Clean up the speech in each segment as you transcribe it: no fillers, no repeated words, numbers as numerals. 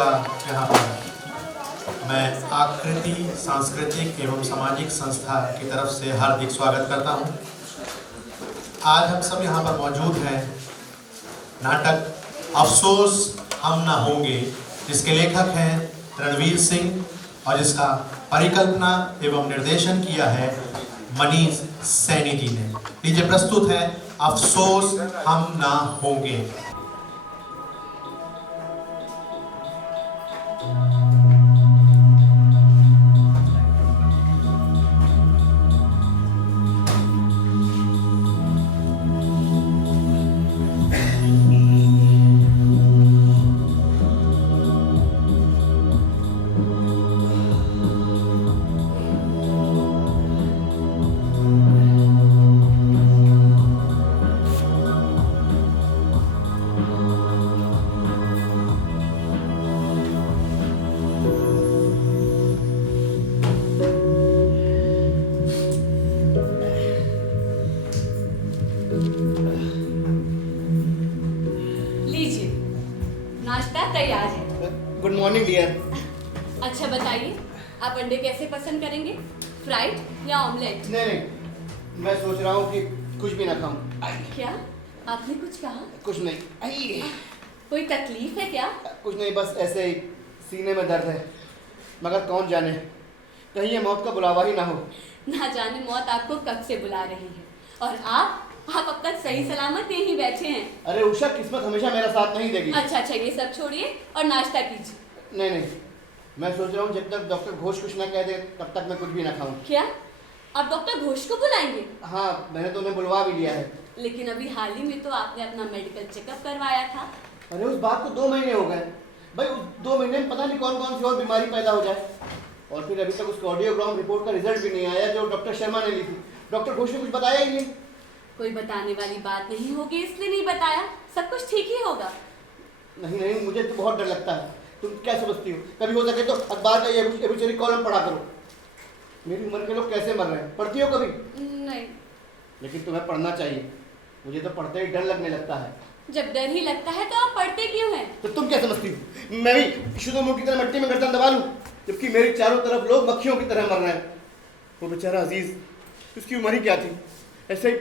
होगा यहाँ पर मैं आकृति सांस्कृतिक एवं सामाजिक संस्था की तरफ से हार्दिक स्वागत करता हूँ। आज हम सब यहाँ पर मौजूद हैं नाटक अफसोस हम ना होंगे, जिसके लेखक हैं रणवीर सिंह और जिसका परिकल्पना एवं निर्देशन किया है मनीष सैनी जी ने। लीजिए प्रस्तुत है अफसोस हम ना होंगे। तैयार है। Good morning dear. अच्छा बताइए, आप अंडे कैसे पसंद करेंगे, फ्राइड या ऑमलेट? नहीं, मैं सोच रहा हूँ कि कुछ भी ना खाऊं। क्या आपने कुछ कहा? कुछ नहीं। कोई तकलीफ है क्या? कुछ नहीं, बस ऐसे ही सीने में दर्द है, मगर कौन जाने कहीं ये मौत का बुलावा ही ना हो। ना जाने मौत आपको कब से बुला रही है और आप अब तक सही सलामत यहीं बैठे हैं। अरे उषा, किस्मत हमेशा मेरा साथ नहीं देगी। अच्छा, ये सब छोड़िए और नाश्ता कीजिए। नहीं, मैं सोच रहा हूँ जब तक डॉक्टर घोष कुछ ना कह दे तब तक मैं कुछ भी ना खाऊं। क्या आप डॉक्टर घोष को बुलाएंगे? हाँ, मैंने तो उन्हें बुलवा भी लिया है। लेकिन अभी हाल ही में तो आपने अपना मेडिकल चेकअप करवाया था। अरे उस बात को 2 महीने हो गए भाई। उस 2 महीने में पता नहीं कौन कौन सी और बीमारी पैदा हो जाए। और फिर अभी तक उसका ऑडियोग्राम रिपोर्ट का रिजल्ट भी नहीं आया जो डॉक्टर शर्मा ने ली थी। डॉक्टर घोष ने कुछ बताया ही नहीं। कोई बताने वाली बात नहीं होगी इसलिए नहीं बताया, सब कुछ ठीक ही होगा। नहीं, मुझे तो बहुत डर लगता है। तुम क्या समझती हो? कभी हो सके तो अखबार का ये एबिचुरी कॉलम पढ़ा करो। मेरी उम्र के लोग कैसे मर रहे हैं, पढ़ती हो कभी? नहीं। लेकिन तुम्हें पढ़ना चाहिए। मुझे तो पढ़ते ही डर लगने लगता है। जब डर ही लगता है तो आप पढ़ते क्यों हैं? तो तुम क्या समझती हो मैं भी शुद्ध की तरह मिट्टी में गर्दन दबा लूं, जबकि मेरे चारों तरफ लोग मक्खियों की तरह मर रहे हैं। वो बेचारा अजीज, उसकी उम्र ही क्या थी, ऐसे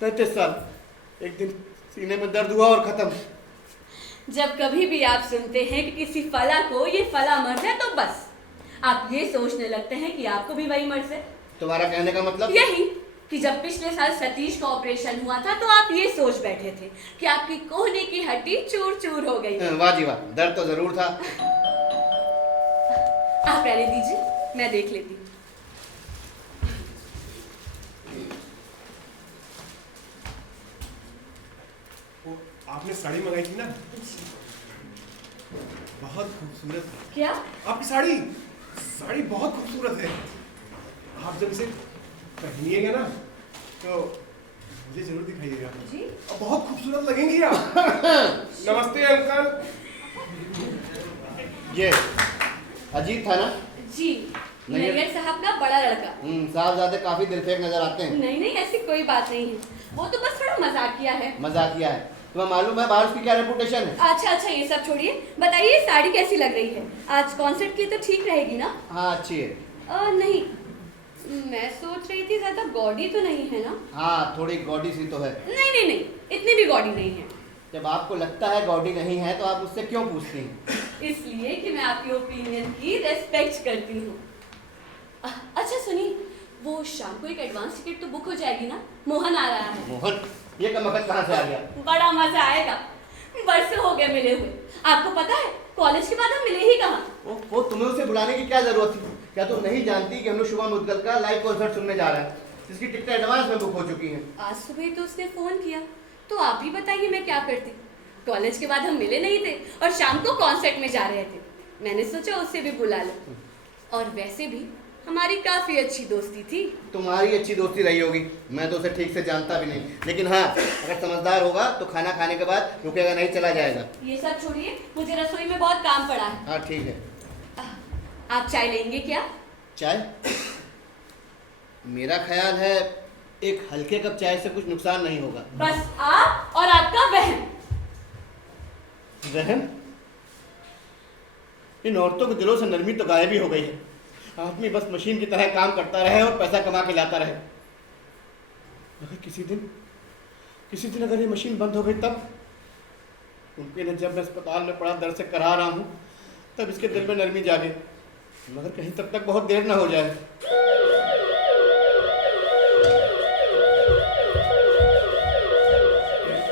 33 साल। एक दिन सीने में दर्द हुआ और खत्म। जब कभी भी आप सुनते हैं कि किसी फला को ये फला मर्ज है तो बस आप ये सोचने लगते हैं कि आपको भी वही मर्ज है। तुम्हारा कहने का मतलब? यही कि जब पिछले साल सतीश का ऑपरेशन हुआ था तो आप ये सोच बैठे थे कि आपकी कोहनी की हड्डी चूर चूर हो गई। वाह जी वाह, दर्द तो जरूर था। आप रहने दीजिए, मैं देख लेती हूँ। आपने साड़ी मंगाई थी ना, बहुत खूबसूरत है। क्या? आपकी साड़ी बहुत खूबसूरत है। आप जब इसे पहनिएगा ना तो मुझे जरूर दिखाइएगा जी। और बहुत खूबसूरत लगेंगी आप। नमस्ते अंकल। ये अजीत था ना? जी, नैयर साहब का बड़ा लड़का। साहबजादे काफी दिलफेक नजर आते हैं। नहीं, ऐसी कोई बात नहीं है, वो तो बस थोड़ा मजाकिया है। मजाकिया है? तुम्हें मालूम है बाहर उसकी क्या रेपुटेशन है? अच्छा, ये सब छोड़िए, बताइए साड़ी कैसी लग रही है? आज कॉन्सर्ट की तो ठीक रहेगी ना? हाँ, अच्छी है। नहीं, मैं सोच रही थी ज्यादा गॉडी तो नहीं है ना? हाँ, थोड़ी गॉडी सी तो है। नहीं, इतनी भी गॉडी नहीं है। जब आपको लगता है गॉडी नहीं है तो आप मुझसे क्यों पूछती हैं? इसलिए कि मैं आपकी ओपिनियन की रेस्पेक्ट करती हूँ। अच्छा सुनिए, वो शाम को एक एडवांस टिकट तो बुक हो जाएगी ना? मोहन आ रहा है। मोहन? ये कमबख्त कहाँ से आ गया? बड़ा मजा आएगा, बरसों हो गए मिले हुए। आपको पता है कॉलेज के बाद हम मिले ही कहाँ। वो तुम्हें उसे बुलाने की क्या जरूरत थी? क्या तुम नहीं जानती कि हम लोग शुभम मुद्गल का लाइव कॉन्सर्ट सुनने जा रहे हैं, जिसकी टिकट एडवांस में बुक हो चुकी हैं? आज सुबह तो उसने फोन किया, तो आप ही बताइए मैं क्या करती। कॉलेज के बाद हम मिले नहीं थे और शाम को कॉन्सर्ट में जा रहे थे। मैंने सोचा उसे भी बुला लो। और वैसे भी हमारी काफी अच्छी दोस्ती थी। तुम्हारी अच्छी दोस्ती रही होगी, मैं तो उसे ठीक से जानता भी नहीं। लेकिन हाँ, अगर समझदार होगा तो खाना खाने के बाद रुकेगा नहीं, चला जाएगा। ये सब छोड़िए, मुझे रसोई में बहुत काम पड़ा है। हाँ ठीक है। आप चाय लेंगे क्या? चाय? मेरा ख्याल है एक हल्के कप चाय से कुछ नुकसान नहीं होगा। बस आप और आपका वहम। वहम? इन औरतों के दिलों से नरमी तो गायब ही हो गई है। आदमी बस मशीन की तरह काम करता रहे और पैसा कमा के लाता रहे। अगर किसी दिन अगर ये मशीन बंद हो गई तब मुमकिन है जब मैं अस्पताल में पड़ा दर्द से करा रहा हूँ तब इसके दिल में नरमी जागे, मगर कहीं तब तक बहुत देर ना हो जाए।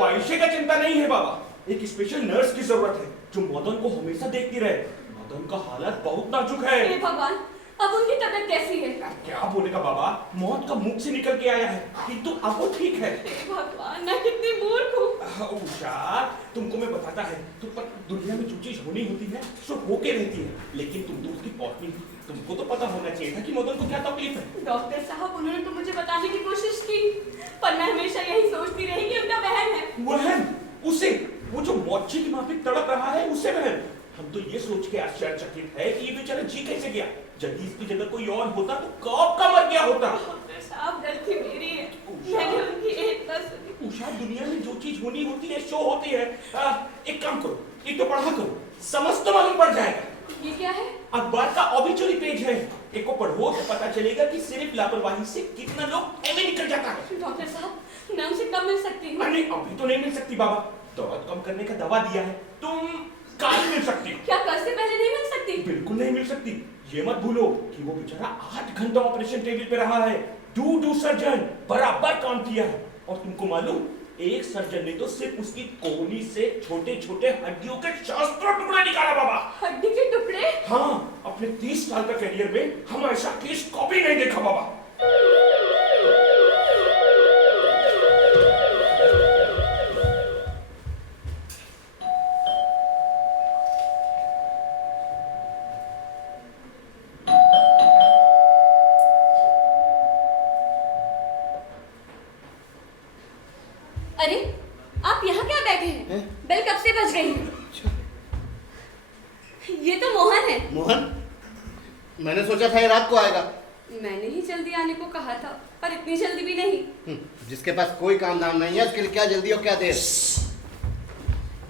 पैसे का चिंता नहीं है बाबा, एक स्पेशल नर्स की जरूरत है जो मदन को हमेशा देखती रहे। मदन का हालत बहुत नाजुक है। हे भगवान, अब उनकी तबीयत कैसी है? क्या बोलेगा बाबा, मौत का मुख से निकल के आया है किंतु अब वो ठीक है। हे भगवान, मैं कितनी मूर्ख हूँ। उषा, तुमको मैं बताता है, तुम पर दुनिया में जो चीज होनी होती है सो होके रहती है, लेकिन तुम तो उसकी पत्नी हो, तुमको तो पता होना चाहिए था कि मदन को क्या तकलीफ है। डॉक्टर साहब, उन्होंने तो मुझे बताने की कोशिश की, पर मैं हमेशा यही सोचती रही कि उनका बहन है। वहन? उसे? वो जो मोची की माफिक तड़प रहा है उसे बहन? हम तो ये सोच के आश्चर्यचकित है कि ये बेचारा जी कैसे गया। यदि इसकी जगह कोई और होता तो कब का मर गया होता। डॉक्टर साहब, गलती मेरी है, मैंने उनकी एक बात सुनी। उषा, दुनिया में जो चीज होनी होती है शो होती है। एक काम करो, एक तो पढ़ा करो, समझ तो मालूम पड़ जाएगा। ये क्या है? अखबार का ऑबिचुअरी पेज है, एक को पढ़ो तो पता चलेगा कि सिर्फ लापरवाही से कितना लोग एवं निकल जाता है। डॉक्टर साहब, मैं उनसे कब मिल सकती हूँ? नहीं, अभी तो नहीं मिल सकती बाबा, दर्द कम करने का दवा दिया है, तुम कल मिल सकती हो। क्या कल से पहले नहीं मिल सकती? बिल्कुल नहीं मिल सकती। ये मत भूलो कि वो बेचारा 8 घंटा ऑपरेशन टेबल पे रहा है। डू सर्जन बराबर काम किया है, और तुमको मालूम, एक सर्जन ने तो सिर्फ उसकी कोहनी से छोटे छोटे हड्डियों के शास्त्रों टुकड़ा निकाला बाबा। हड्डी के टुकड़े? हाँ, अपने 30 साल का करियर में हम ऐसा केस कभी नहीं देखा बाबा। अरे, आप यहाँ क्या बैठे हैं? बेल कब से बज गई है? ये तो मोहन है। मोहन? मैंने सोचा था ये रात को आएगा। मैंने ही जल्दी आने को कहा था, पर इतनी जल्दी भी नहीं। जिसके पास कोई काम धाम नहीं है उसके लिए क्या जल्दी और क्या देर।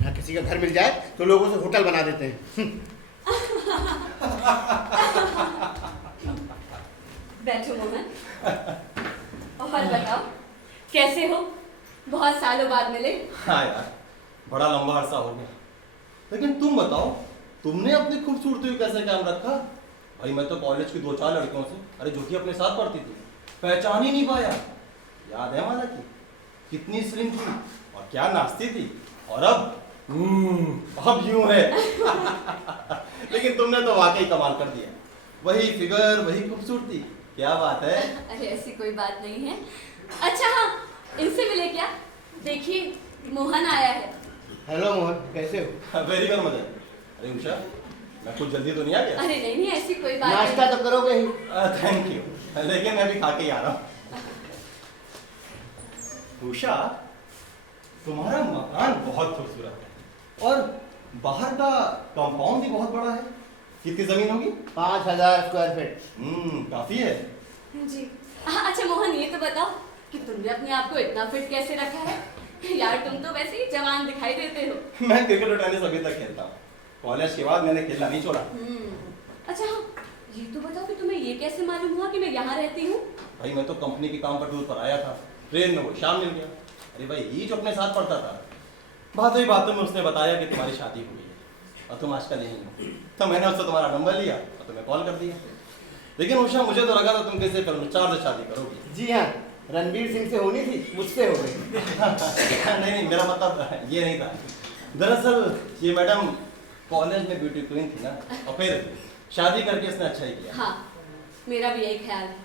यहाँ किसी का घर मिल जाए तो लोग उसे होटल बना देते हैं। बैठो मोहन, और बताओ कैसे हो? बहुत सालों बाद मिले। हाँ यार, बड़ा लंबा अरसा हो गया। लेकिन तुम बताओ, तुमने अपनी खूबसूरती को कैसे कायम रखा? भाई, मैं तो कॉलेज की 2-4 लड़कियों से, अरे जो कि अपने साथ पढ़ती थी, पहचान ही नहीं पाया। याद है माला की कितनी स्लिम थी और क्या नाचती थी, और अब यूं है। लेकिन तुमने तो वाकई कमाल कर दिया। वही फिगर, वही खूबसूरती, क्या बात है। अरे ऐसी कोई बात नहीं है। अच्छा हाँ, इनसे मिले क्या? देखिए, मोहन आया है। हेलो मोहन, कैसे हो? Very good Madan. अरे उषा, मैं कुछ जल्दी तो नहीं आ गया? अरे नहीं, ऐसी कोई बात नाश्ता नहीं। तो करोगे ही। थैंक यू, लेकिन मैं भी खा के ही आ रहा हूँ। उषा, तुम्हारा मकान बहुत खूबसूरत है और बाहर का कंपाउंड भी बहुत बड़ा है। कितनी जमीन होगी? 5000 स्क्वायर फीट। काफी है। जी हाँ। अच्छा मोहन, ये तो बताओ कि तुमने अपने आप को इतना फिट कैसे रखा है? यार, तुम तो वैसे ही जवान दिखाई देते हो। मैं क्रिकेट और टेनिस अभी तक खेलता हूँ। कॉलेज के बाद मैंने खेलना नहीं छोड़ा। अच्छा हाँ, ये तो बताओ कि तुम्हें ये कैसे मालूम हुआ कि मैं यहाँ रहती हूँ? भाई, मैं तो कंपनी के काम पर टूर पर आया था, ट्रेन में वो शाम मिल गया। अरे भाई, ये जो अपने साथ पढ़ता था, बातों में उसने बताया कि तुम्हारी शादी हुई है और तुम आजकल यहीं हो। तो मैंने उससे तुम्हारा नंबर लिया और तुम्हें कॉल कर दिया। लेकिन उषा, मुझे तो लगा था तुम किसी फिल्म स्टार से शादी करोगी। जी हाँ, रणवीर सिंह से होनी थी, मुझसे हो गई। नहीं, मेरा मतलब ये नहीं था। दरअसल ये मैडम कॉलेज में ब्यूटी क्वीन थी ना, और फिर शादी करके इसने अच्छा ही किया। हाँ, मेरा भी यही ख्याल है।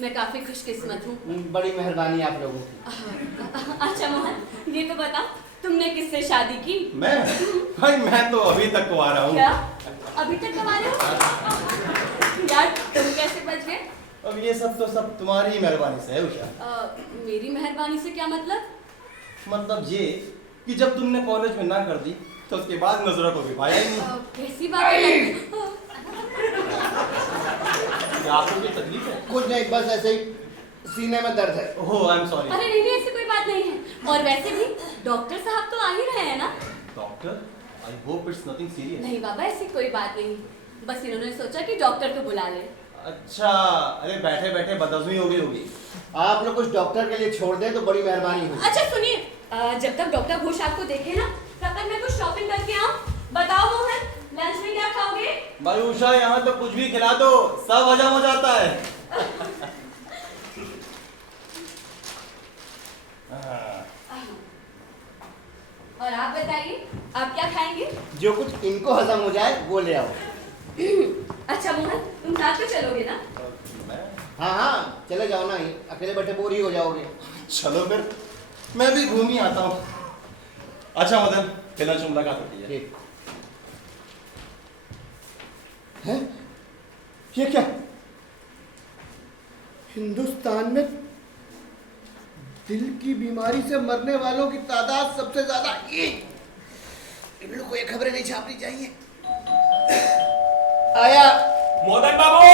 मैं काफी खुशकिस्मत हूँ। बड़ी मेहरबानी आप लोगों की। अच्छा मोहन, ये तो बताओ, तुमने किससे शादी की? मैं? भाई, मैं तो अभी तक को आ रहा हूँ। क्या? अभी तक तुम्हारे हो? यार, तुम कैसे बच गए? अब ये सब तो सब तुम्हारी ही मेहरबानी से है उषा। मेरी मेहरबानी से क्या मतलब? मतलब ये कि जब तुमने कॉलेज में ना कर दी तो उसके बाद नजरों को भी पाया ही नहीं। कैसी बात है? क्या आपको कोई तकलीफ है? कुछ नहीं, बस ऐसे ही सीने में दर्द है। ओह, आई एम सॉरी। अरे नहीं, ऐसी कोई बात नहीं है। और वैसे भी डॉक्टर साहब तो आ ही रहे हैं ना? Doctor? I hope it's nothing serious. नहीं बाबा, ऐसी कोई बात नहीं, बस इन्होंने सोचा कि डॉक्टर को बुला ले। अच्छा, अरे बैठे बैठे बदहजमी हो गई होगी। आप लोग कुछ डॉक्टर के लिए छोड़ दें तो बड़ी मेहरबानी होगी। अच्छा सुनिए, जब तक डॉक्टर घोष आपको देखे ना, तब तक मैं कुछ शॉपिंग करके आऊँ। बताओ मोहन, लंच में क्या खाओगे? भाई उषा, यहाँ तो कुछ भी खिला दो, सब हजम हो जाता है। और आप बताइए, आप क्या खाएंगे? जो कुछ इनको हजम हो जाए वो ले आओ। अच्छा मोहन, तुम साथ में चलोगे ना? हाँ हाँ, चले जाओ ना, अकेले बैठे बोर ही हो जाओगे। चलो फिर, मैं भी घूम ही आता हूँ। अच्छा मदन, फिर लंच में मुलाकात होती है। ठीक है। ये क्या? हिंदुस्तान में दिल की बीमारी से मरने वालों की तादाद सबसे ज्यादा। इन लोगों को ये खबरें नहीं छापनी चाहिए। आया मदन बाबू,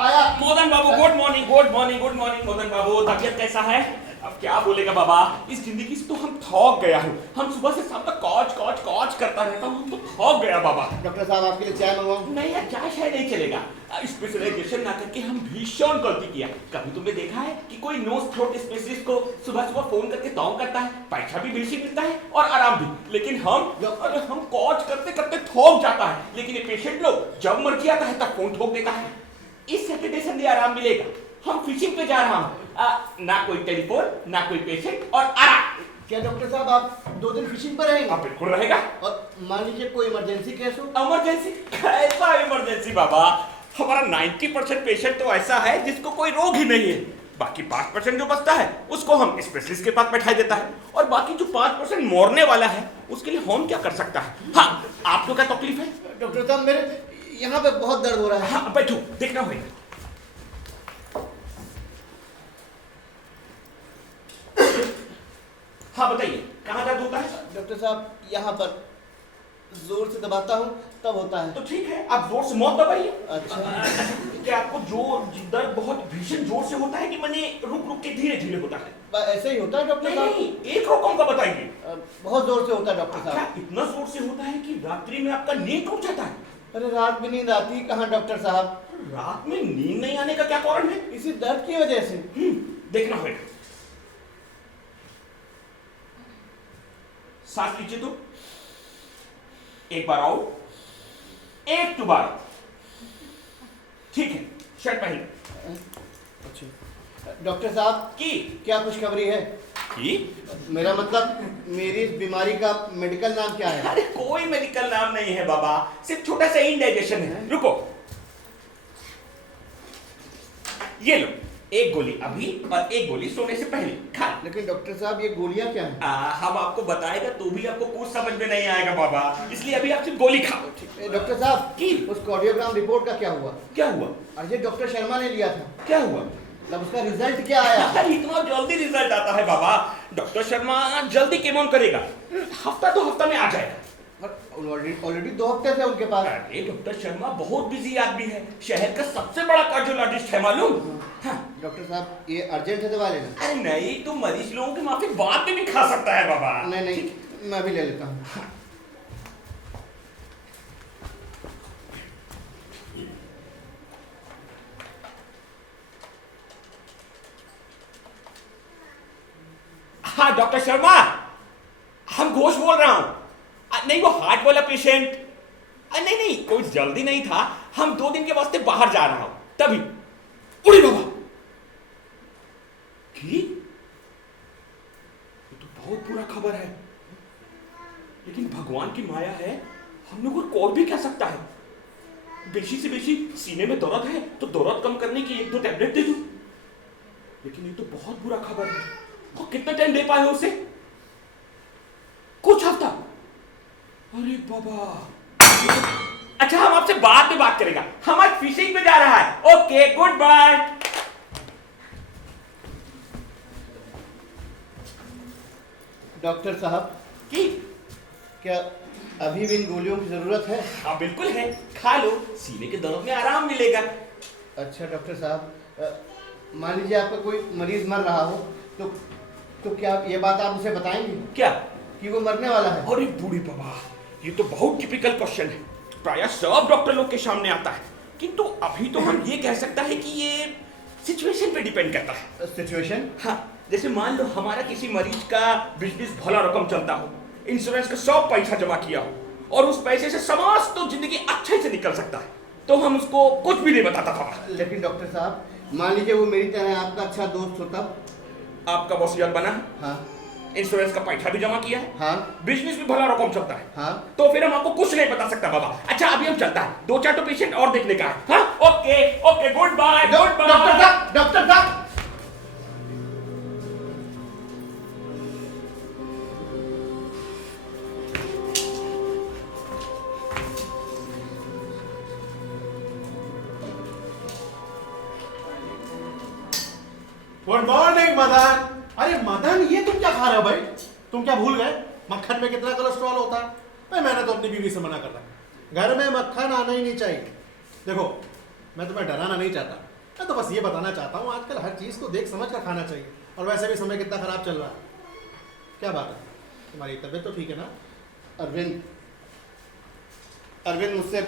आया। Madan Babu, good morning, good morning, good morning. Madan Babu, तबीयत कैसा है? अब क्या बोलेगा बाबा, इस जिंदगी से तो हम थक गया हूँ। हम सुबह से शाम तक कॉच कॉच कॉच करता रहता हूँ, हम तो थक गया बाबा। डॉक्टर साहब, आपके लिए चाय मंगवाऊं? नहीं यार, चाय शाय नहीं चलेगा। स्पेशलाइजेशन ना करके हम भीषण गलती किया। कभी तुमने देखा है कि कोई नोज थ्रोट स्पेशलिस्ट को सुबह सुबह फोन करके तौल करता है? पैसा भी बेशी मिलता है और आराम भी। लेकिन हम कॉच करते करते थक जाता है। लेकिन ये पेशेंट लोग जब मर्जी आता है तब फोन ठोक देता है। इस सैटरडे संडे आराम मिलेगा। हम फिशिंग पे जा रहा हूँ, ना कोई टेलीफोन, ना कोई पेशेंट और आराम। क्या डॉक्टर साहब, आप 2 दिन फिशिंग पर रहेंगे? अब बिल्कुल रहेगा। और मान लीजिए कोई इमरजेंसी केस हो? इमरजेंसी? कैसा इमरजेंसी बाबा? हमारा 90% पेशेंट तो ऐसा है जिसको कोई रोग ही नहीं है। बाकी 5% जो बचता है उसको हम स्पेशलिस्ट के पास बैठा देता है। और बाकी जो 5% मरने वाला है उसके लिए हम क्या कर सकता है? हाँ, आपको क्या तकलीफ है? डॉक्टर साहब, मेरे यहाँ पे बहुत दर्द हो रहा है। हाँ बैठो, देखना होगा। हाँ बताइए, कहाँ दर्द होता है? डॉक्टर साहब, यहाँ पर जोर से दबाता हूँ तब होता है। तो ठीक है, आप जोर से मत दबाइए। अच्छा। क्या आपको दर्द बहुत भीषण जोर से होता है कि मैंने रुक रुक के धीरे धीरे होता है? ऐसे ही होता है डॉक्टर नहीं साहब? नहीं, एक रकम का बताइए। बहुत जोर से होता है डॉक्टर क्या साहब। इतना जोर से होता है कि रात्रि में आपका नींद टूट जाता है? अरे रात में नींद आती कहाँ डॉक्टर साहब? रात में नींद नहीं आने का क्या कारण है? इसी दर्द की वजह से। देखना होगा। सांस लीजिए तो, एक बार आओ, एक दोबारा। ठीक है, शर्ट पहनिए। अच्छा डॉक्टर साहब, की क्या खुशखबरी है? की? मेरा मतलब, मेरी इस बीमारी का मेडिकल नाम क्या है? अरे कोई मेडिकल नाम नहीं है बाबा, सिर्फ छोटा सा इंडाइजेशन है। रुको, ये लो, एक गोली अभी और एक गोली सोने से पहले खा। लेकिन डॉक्टर साहब, ये गोलियां क्या हैं? हम आपको बताएगा तो भी आपको कुछ समझ में नहीं आएगा बाबा, इसलिए अभी आप सिर्फ गोली खाओ। डॉक्टर साहब, की? उस कार्डियोग्राम रिपोर्ट का क्या हुआ? क्या हुआ? अरे डॉक्टर शर्मा ने लिया था, क्या हुआ? तब उसका रिजल्ट क्या आया? अरे इतना जल्दी रिजल्ट आता है बाबा? डॉक्टर शर्मा जल्दी केमन करेगा, हफ्ता 2 हफ्ता में आ जाएगा। ऑलरेडी 2 हफ्ते थे उनके पास। अरे डॉक्टर शर्मा बहुत बिजी आदमी है, शहर का सबसे बड़ा कार्डियोलॉजिस्ट है, मालूम? हाँ। डॉक्टर साहब, ये अर्जेंट है, दवा लेना। अरे नहीं, तो मरीज लोगों के माफी बाद में भी खा सकता है बाबा। नहीं, मैं भी ले लेता हूँ। हाँ डॉक्टर शर्मा, हम घोष बोल रहा हूँ। नहीं, वो हार्ट वाला पेशेंट। नहीं, कोई जल्दी नहीं था, हम 2 दिन के वास्ते बाहर जा रहा हूं, तभी। उड़ी बाबा की? ये तो बहुत बुरा खबर है। लेकिन भगवान की माया है, हम लोगों को और भी क्या सकता है। बेशी से बेशी सीने में दर्द है तो दर्द कम करने की 1-2 टैबलेट दे दूं। लेकिन ये तो बहुत बुरा खबर है। और कितना टाइम दे पाए हो उसे? कुछ हफ्ता? अरे बाबा। अच्छा, हम आपसे बाद में बात करेंगे, हम आज फिशिंग पे जा रहा है। Okay, goodbye. डॉक्टर साहब की? क्या अभी भी इन गोलियों की जरूरत है? हाँ बिल्कुल है, खा लो, सीने के दर्द में आराम मिलेगा। अच्छा डॉक्टर साहब, मान लीजिए आपका कोई मरीज मर रहा हो तो क्या ये बात आप उसे बताएंगे क्या? कि वो मरने वाला है? अरे बूढ़ी बाबा, ये तो बहुत टिपिकल क्वेश्चन है, प्रायः सब डॉक्टर लोग के सामने आता है, किंतु अभी तो हम ये कह सकता है कि ये सिचुएशन पे डिपेंड करता है। सिचुएशन? हाँ, जैसे मान लो हमारा किसी मरीज का बिजनेस भला रकम चलता हो, इंश्योरेंस का सब पैसा जमा किया हो और उस पैसे से समस्त तो जिंदगी अच्छे से निकल सकता है, तो हम उसको कुछ भी नहीं बताता था। लेकिन डॉक्टर साहब, मान लीजिए वो मेरी तरह आपका अच्छा दोस्त हो, तब? आपका वसीयत बना है, हाँ इंश्योरेंस का पैसा भी जमा किया है, हाँ बिजनेस भी भला रकम चलता है, हाँ। तो फिर हम आपको कुछ नहीं बता सकता बाबा। अच्छा अभी हम चलता है, 2-4 तो पेशेंट और देखने का है। हाँ okay okay, goodbye goodbye. Doctor साहब, डॉक्टर साहब! Good morning Madan. अरे मदन, ये तुम क्या खा रहे हो भाई? तुम क्या भूल गए मक्खन में कितना कोलेस्ट्रॉल होता है? भाई मैंने तो अपनी बीवी से मना कर रखा, घर में मक्खन आना ही नहीं चाहिए। देखो, मैं तुम्हें डराना नहीं चाहता, मैं तो बस ये बताना चाहता हूँ आजकल हर चीज़ को देख समझ कर खाना चाहिए। और वैसे भी समय कितना खराब चल रहा है। क्या बात है, तुम्हारी तबीयत तो ठीक है ना? अरविंद, अरविंद मुझसे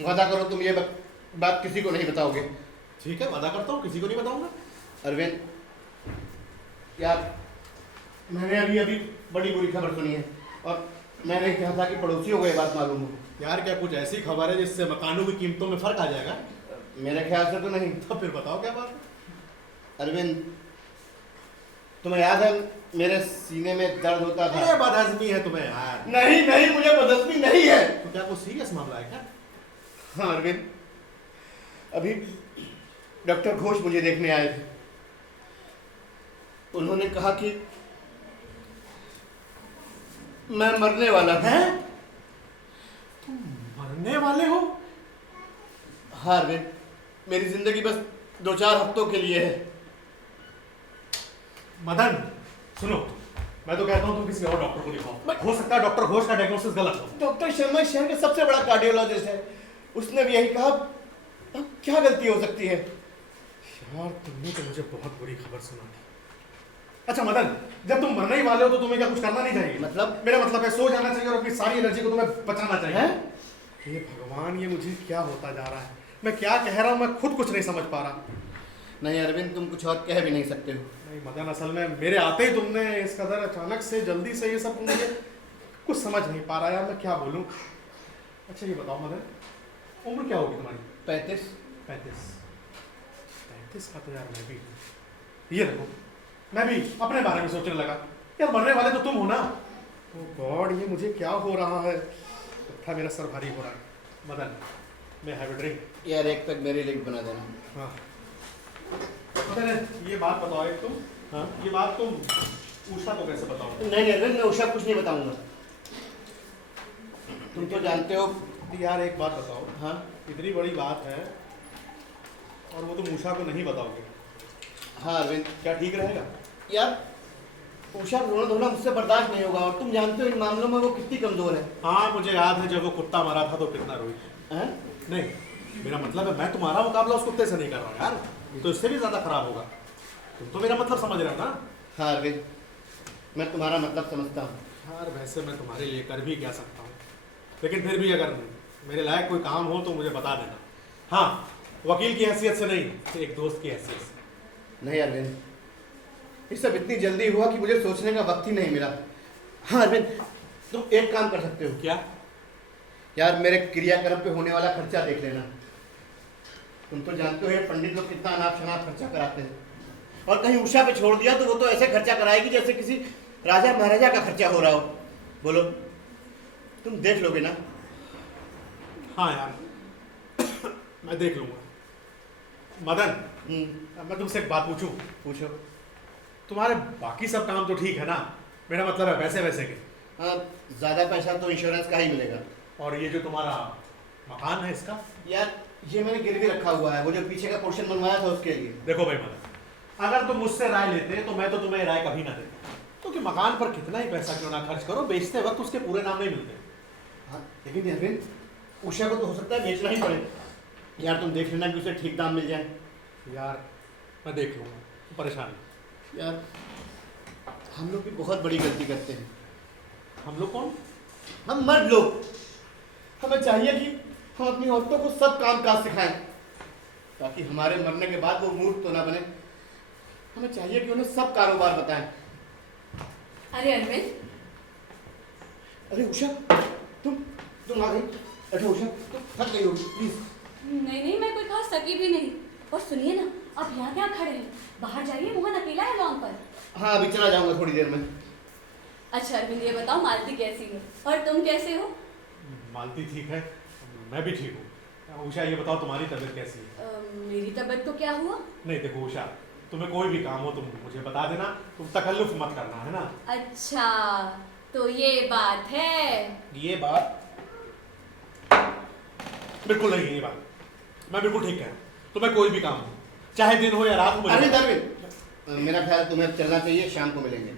वादा करो तुम ये बात किसी को नहीं बताओगे। ठीक है, वादा करता हूँ, किसी को नहीं बताऊंगा। अरविंद यार, मैंने अभी अभी बड़ी बुरी खबर सुनी है और मैंने कहा था कि पड़ोसियों को ये बात मालूम हो। यार क्या कुछ ऐसी खबर है जिससे मकानों की कीमतों में फर्क आ जाएगा? मेरे ख्याल से तो नहीं। तो फिर बताओ क्या बात है? अरविंद, तुम्हें याद है मेरे सीने में दर्द होता था? अरे बदहजमी है तुम्हें यार। नहीं नहीं, मुझे बदहजमी नहीं है। तो क्या कुछ सीरियस मामला है क्या? हाँ अरविंद, अभी डॉक्टर घोष मुझे देखने आए थे। उन्होंने कहा कि मैं मरने वाला हूं। हैं? तुम मरने वाले हो? हाँ अरविंद, मेरी जिंदगी बस 2-4 हफ्तों के लिए है। मदन सुनो, मैं तो कहता हूँ तुम किसी और डॉक्टर को दिखाओ। हो सकता है डॉक्टर घोष का डायग्नोसिस गलत हो। डॉक्टर शर्मा शहर का सबसे बड़ा कार्डियोलॉजिस्ट है, उसने भी यही कहा। अब क्या गलती हो सकती है? यार तुमने तो मुझे बहुत बुरी खबर सुना दी। अच्छा मदन, जब तुम मरने ही वाले हो तो तुम्हें क्या कुछ करना नहीं चाहिए? मतलब? मेरा मतलब है सो जाना चाहिए और अपनी सारी एनर्जी को तुम्हें बचाना चाहिए। हैं? हे भगवान, ये मुझे क्या होता जा रहा है? मैं क्या कह रहा हूँ मैं खुद कुछ नहीं समझ पा रहा। नहीं अरविंद, तुम कुछ और कह भी नहीं सकते हो। नहीं मदन, असल में मेरे आते ही तुमने इस कदर अचानक से जल्दी से ये सब मुझे कुछ समझ नहीं पा रहा यार, मैं क्या बोलूँ। अच्छा ये बताओ मदन, उम्र क्या होगी तुम्हारी? 35। 35 का तो यार मैं भी हूँ। ये देखो, मैं भी अपने बारे में सोचने लगा यार, मरने वाले तो तुम हो ना। ओ गॉड, ये मुझे क्या हो रहा है? था मेरा सर भारी हो रहा है। मदन, मैं हैव अ ड्रिंक। यार एक पैक मेरे लिए बना देना। हाँ मदन, ये बात बताओ एक तुम। हाँ, ये बात तुम उषा को कैसे बताओ? नहीं अरविंद, मैं उषा कुछ नहीं बताऊंगा। तुम तो जानते हो। यार एक बात बताओ। हाँ इतनी बड़ी बात है और वो तुम उषा को नहीं बताओगे? हाँ अरविंद, क्या ठीक रहेगा? यार उषा रोना धोना मुझसे बर्दाश्त नहीं होगा और तुम जानते हो इन मामलों में वो कितनी कमजोर है। हाँ मुझे याद है, जब वो कुत्ता मरा था तो कितना रोई। हैं? नहीं, मेरा मतलब है मैं तुम्हारा मुकाबला उस कुत्ते से नहीं कर रहा हूँ यार, ये तो इससे भी ज्यादा खराब होगा। तुम तो मेरा मतलब समझ रहे हो ना? हाँ अरविंद, मैं तुम्हारा मतलब समझता हूँ। यार वैसे मैं तुम्हारे लिए कर भी क्या सकता हूँ, लेकिन फिर भी अगर मेरे लायक कोई काम हो तो मुझे बता देना। हाँ, वकील की हैसियत से नहीं, एक दोस्त की हैसियत से। नहीं अरविंद, ये सब इतनी जल्दी हुआ कि मुझे सोचने का वक्त ही नहीं मिला। हाँ अरविंद, तुम एक काम कर सकते हो। क्या? यार मेरे क्रियाक्रम पे होने वाला खर्चा देख लेना। तुम तो जानते हो ये पंडित लोग कितना अनाप शनाप खर्चा कराते हैं, और कहीं उषा पे छोड़ दिया तो वो तो ऐसे खर्चा कराएगी जैसे किसी राजा महाराजा का खर्चा हो रहा हो। बोलो, तुम देख लोगे ना? हाँ यार मैं देख लूंगा। मदन, मैं तुमसे एक बात पूछूं? पूछो। तुम्हारे बाकी सब काम तो ठीक है ना? मेरा मतलब है वैसे वैसे के। हाँ, ज़्यादा पैसा तो इंश्योरेंस का ही मिलेगा। और ये जो तुम्हारा मकान है इसका? यार ये मैंने गिरवी रखा हुआ है, वो जो पीछे का पोर्शन बनवाया था उसके लिए। देखो भाई मदन, अगर तुम मुझसे राय लेते तो मैं तो तुम्हें राय कभी ना देता, क्योंकि मकान पर कितना ही पैसा क्यों ना खर्च करो, बेचते वक्त उसके पूरे नाम नहीं मिलते। हाँ लेकिन अरविंद, उषा को तो हो सकता है बेचना ही पड़े। यार तुम देख लेना कि उसे ठीक दाम मिल जाए। यार मैं देख लूँगा, परेशान नहीं। यार हम लोग भी बहुत बड़ी गलती करते हैं। हम लोग कौन? हम मर्द लोग, हमें चाहिए कि हम अपनी औरतों को सब काम काज सिखाएं, ताकि हमारे मरने के बाद वो मूर्ख तो ना बने। हमें चाहिए कि उन्हें सब कारोबार बताएं। अरे अरविंद, अरे उषा, तुम आ गई। अच्छा उषा, तुम थक गई हो, प्लीज। नहीं, मैं कोई खास थकी भी नहीं। और सुनिए ना, आप यहाँ क्या खड़े हैं? बाहर जाइए, मोहन अकेला है लॉन पर। हाँ, अभी चला जाऊंगा थोड़ी देर में। अच्छा अरविंद, ये बताओ मालती कैसी है और तुम कैसे हो? मालती ठीक है, मैं भी ठीक हूँ। उषा ये बताओ तुम्हारी तबीयत कैसी है? मेरी तबीयत को क्या हुआ? नहीं देखो उषा, तुम्हें कोई भी काम हो तुम मुझे बता देना, तुम तकल्लुफ मत करना, है ना? अच्छा, तो ये बात है। ये बात बिल्कुल नहीं है, ये बात मैं बिल्कुल ठीक कह रहा हूँ। तुम्हें कोई भी काम हो, चाहे दिन हो या रात हो, अरविंद अरविंद, मेरा ख्याल तुम्हें अब चलना चाहिए, शाम को मिलेंगे।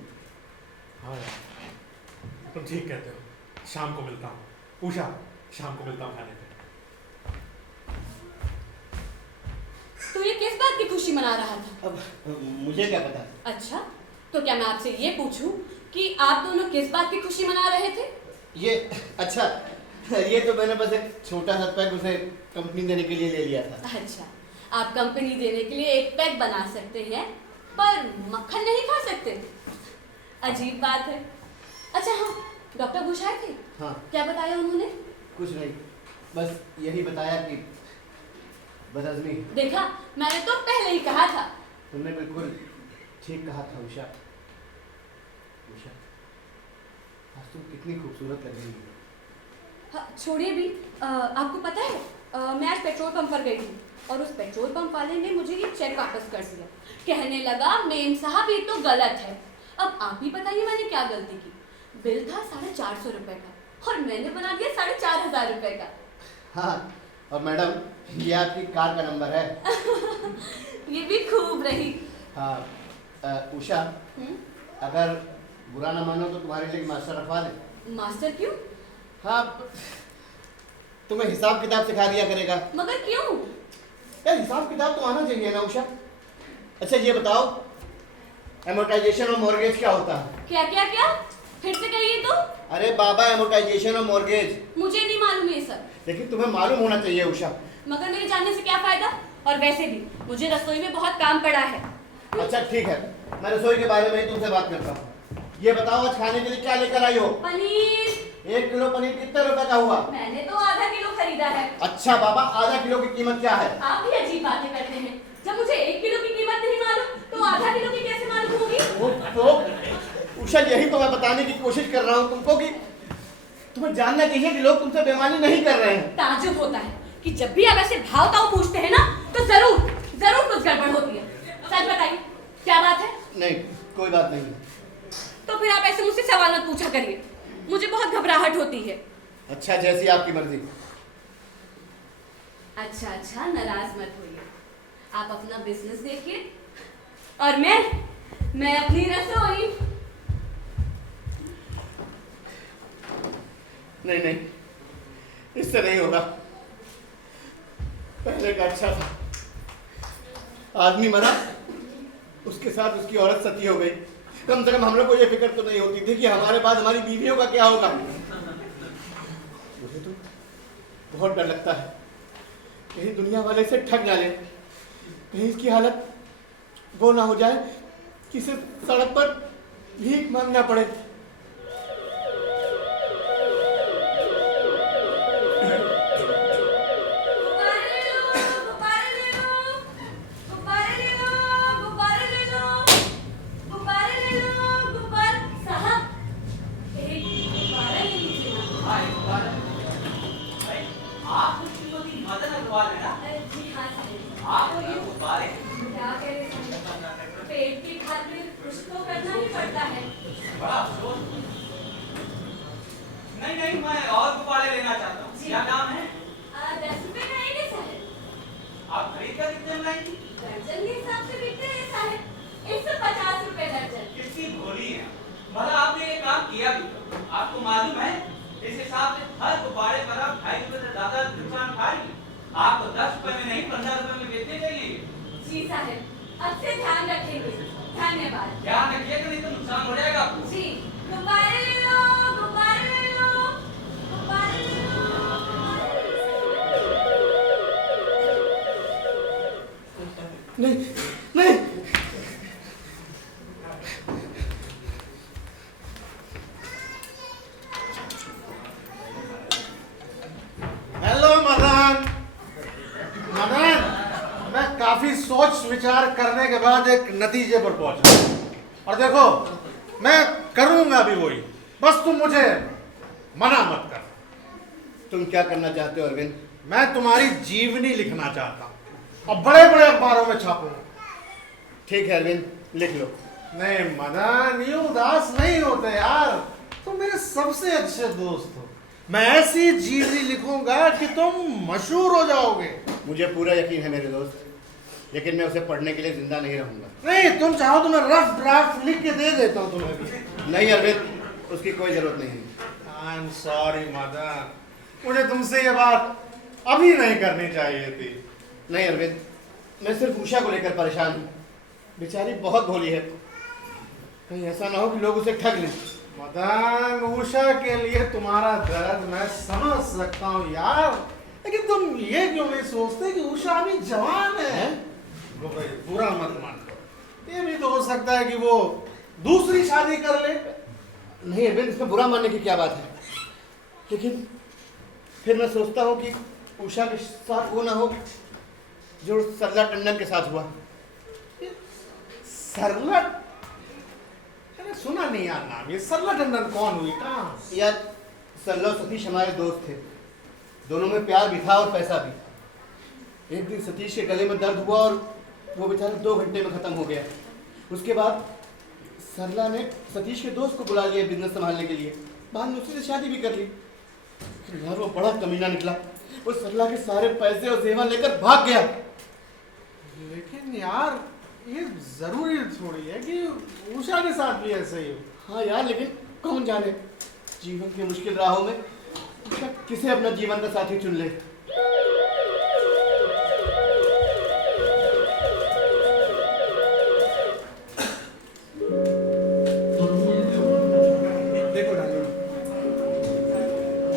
हाँ यार, तुम ठीक कहते हो, शाम को मिलता हूँ। उषा, शाम को मिलता हूँ खाने पे। तो ये किस बात की खुशी मना रहा था? अब मुझे क्या पता। अच्छा, तो क्या मैं आपसे ये पूछूं कि आप दोनों किस बात की खुशी मना रहे थे? ये अच्छा, ये तो मैंने बस एक छोटा सा पैक उसे कंपनी देने के लिए ले लिया था। अच्छा, आप कंपनी देने के लिए एक पैक बना सकते हैं पर मक्खन नहीं खा सकते। अजीब बात है। अच्छा हाँ, डॉक्टर घोष आए थे? हाँ। क्या बताया उन्होंने? कुछ नहीं, बस यही बताया कि बदअज़मी। देखा, मैंने तो पहले ही कहा था। तुमने बिल्कुल ठीक कहा था उषा। उषा, आज तुम कितनी खूबसूरत लग रही हो। हाँ, छोड़िए भी। आपको पता है, मैं आज पेट्रोल पंप पर गई थी और उस पेट्रोल पंप वाले ने मुझे ये चेक वापस कर दिया। कहने लगा, मेम साहब ये तो गलत है। अब आप ही बताइए मैंने क्या गलती की? बिल था 450 रुपये का और मैंने बना दिया 4500 रुपये का। हाँ, और मैडम ये आपकी कार का नंबर है। ये भी खूब रही। हाँ उषा, अगर बुरा ना मानो तो तुम्हारे लिए मास्टर रखवा दें। मास्टर क्यों? हाँ, तुम्हें हिसाब किताब सिखा दिया करेगा। मगर क्यों? यार हिसाब किताब तो आना चाहिए ना उषा। अच्छा ये बताओ, एमोर्टाइजेशन और मॉर्गेज क्या होता है? क्या क्या क्या? फिर से कहिए तो। अरे बाबा, एमोर्टाइजेशन और मॉर्गेज। मुझे नहीं मालूम ये सब। लेकिन तुम्हें मालूम होना चाहिए उषा। मगर मेरे जानने से क्या फायदा? और वैसे भी मुझे रसोई में बहुत काम पड़ा है। अच्छा ठीक है, मैं रसोई के बारे में ही तुमसे बात करता हूँ। ये बताओ, आज खाने के लिए क्या लेकर आई हो? पनीर। 1 किलो पनीर कितने रुपए का हुआ? मैंने तो आधा किलो खरीदा है। अच्छा बाबा, आधा किलो की कीमत क्या है? आप भी अजीब बातें करते हैं। जब मुझे 1 किलो की कीमत नहीं मालूम तो आधा किलो की कैसे मालूम होगी? तो उषा, यही तो मैं बताने की कोशिश कर रहा हूँ तुमको कि तुम्हें जानना चाहिए कि लोग तुमसे बेईमानी नहीं कर रहे हैं। ताज्जुब होता है कि जब भी आप ऐसे भाव ताव पूछते हैं ना तो जरूर कुछ गड़बड़ होती है। सच बताइए, क्या बात है? नहीं, कोई बात नहीं। तो फिर आप ऐसे मुझसे सवाल मत पूछा करिए, मुझे बहुत घबराहट होती है। अच्छा, जैसी आपकी मर्जी। अच्छा, नाराज मत होइए। आप अपना बिजनेस देखिए और मैं अपनी रसोई। नहीं, इससे नहीं होगा। पहले का अच्छा था, आदमी मरा, उसके साथ उसकी औरत सती हो गई। कम से कम हम लोग को ये फिक्र तो नहीं होती थी कि हमारे बाद हमारी बीवियों का क्या होगा। मुझे तो बहुत डर लगता है, कहीं दुनिया वाले से ठग ना ले, कहीं इसकी हालत वो ना हो जाए कि इसे सड़क पर भीख मांगना पड़े। पेट की खातिर कुछ तो करना ही पड़ता है। बड़ा अफसोस। नहीं, मैं और गुब्बारे लेना चाहता हूँ। क्या दाम है? 10 रुपए का एक ऐसा है। आप खरीद कर कितने में लाएंगी? दर्जन के हिसाब से बिकते हैं ऐसा है। 150 रुपए दर्जन। कितनी भोली है। भला आपने ये काम किया भी तो। आपको मालूम है इस हिसाब से हर गुब्बारे पर आप 2.5 रुपए से ज्यादा नुकसान उठाएंगे। आपको 10 रुपए में नहीं 15 रुपए में बेचने चाहिए। जी साहब, अब से ध्यान रखेंगे। धन्यवाद। ध्यान रखिएगा, नहीं तो नुकसान हो जाएगा आपको। जी, गुब्बारे ले लो, गुब्बारे ले लो। नहीं नहीं। हेलो मदन। मदन, मैं काफी सोच विचार करने के बाद एक नतीजे पर पहुंचा और देखो मैं करूंगा भी वही, बस तुम मुझे मना मत कर। तुम क्या करना चाहते हो अरविंद? मैं तुम्हारी जीवनी लिखना चाहता हूँ और बड़े बड़े अखबारों में छापूंगा। ठीक है अरविंद, लिख लो। नहीं मदन, ये उदास नहीं होते यार, तुम मेरे सबसे अच्छे दोस्त हो। मैं ऐसी जीवनी लिखूंगा कि तुम मशहूर हो जाओगे। मुझे पूरा यकीन है मेरे दोस्त, लेकिन मैं उसे पढ़ने के लिए जिंदा नहीं रहूंगा। नहीं, तुम चाहो तो मैं रफ ड्राफ्ट लिख के दे देता हूँ तुम्हें भी। नहीं अरविंद, उसकी कोई जरूरत नहीं है। आई एम सॉरी मदन, मुझे तुमसे ये बात अभी नहीं करनी चाहिए थी। नहीं अरविंद, मैं सिर्फ उषा को लेकर परेशान हूँ। बेचारी बहुत भोली है, कहीं ऐसा ना हो कि लोग उसे ठग लें। मदन, उषा के लिए तुम्हारा दर्द मैं समझ सकता हूँ यार, लेकिन तुम ये क्यों नहीं सोचते कि उषा अभी जवान है? बुरा मत मानो, ये भी तो हो सकता है कि वो दूसरी शादी कर ले। नहीं अरविंद, इसमें बुरा मानने की क्या बात है, लेकिन फिर मैं सोचता हूँ कि उषा के साथ वो ना हो जो सरला टंडन के साथ हुआ। सरला? मैंने सुना नहीं यार नाम, ये सरला टंडन कौन हुई, कहाँ? यार सरला और सतीश हमारे दोस्त थे, दोनों में प्यार भी था और पैसा भी। एक दिन सतीश के गले में दर्द हुआ और वो बेचारा 2 घंटे में ख़त्म हो गया। उसके बाद सरला ने सतीश के दोस्त को बुला लिया बिजनेस संभालने के लिए, बाद में उसी से शादी भी कर ली। फिर यार वो बड़ा कमीना निकला, वो सरला के सारे पैसे और जेवर लेकर भाग गया। लेकिन यार ये जरूरी थोड़ी है कि उषा के साथ भी ऐसा ही हो। हाँ यार, लेकिन कौन जाने जीवन की मुश्किल राहों में उषा किसे अपना जीवन का साथी चुन ले। देखो राजू,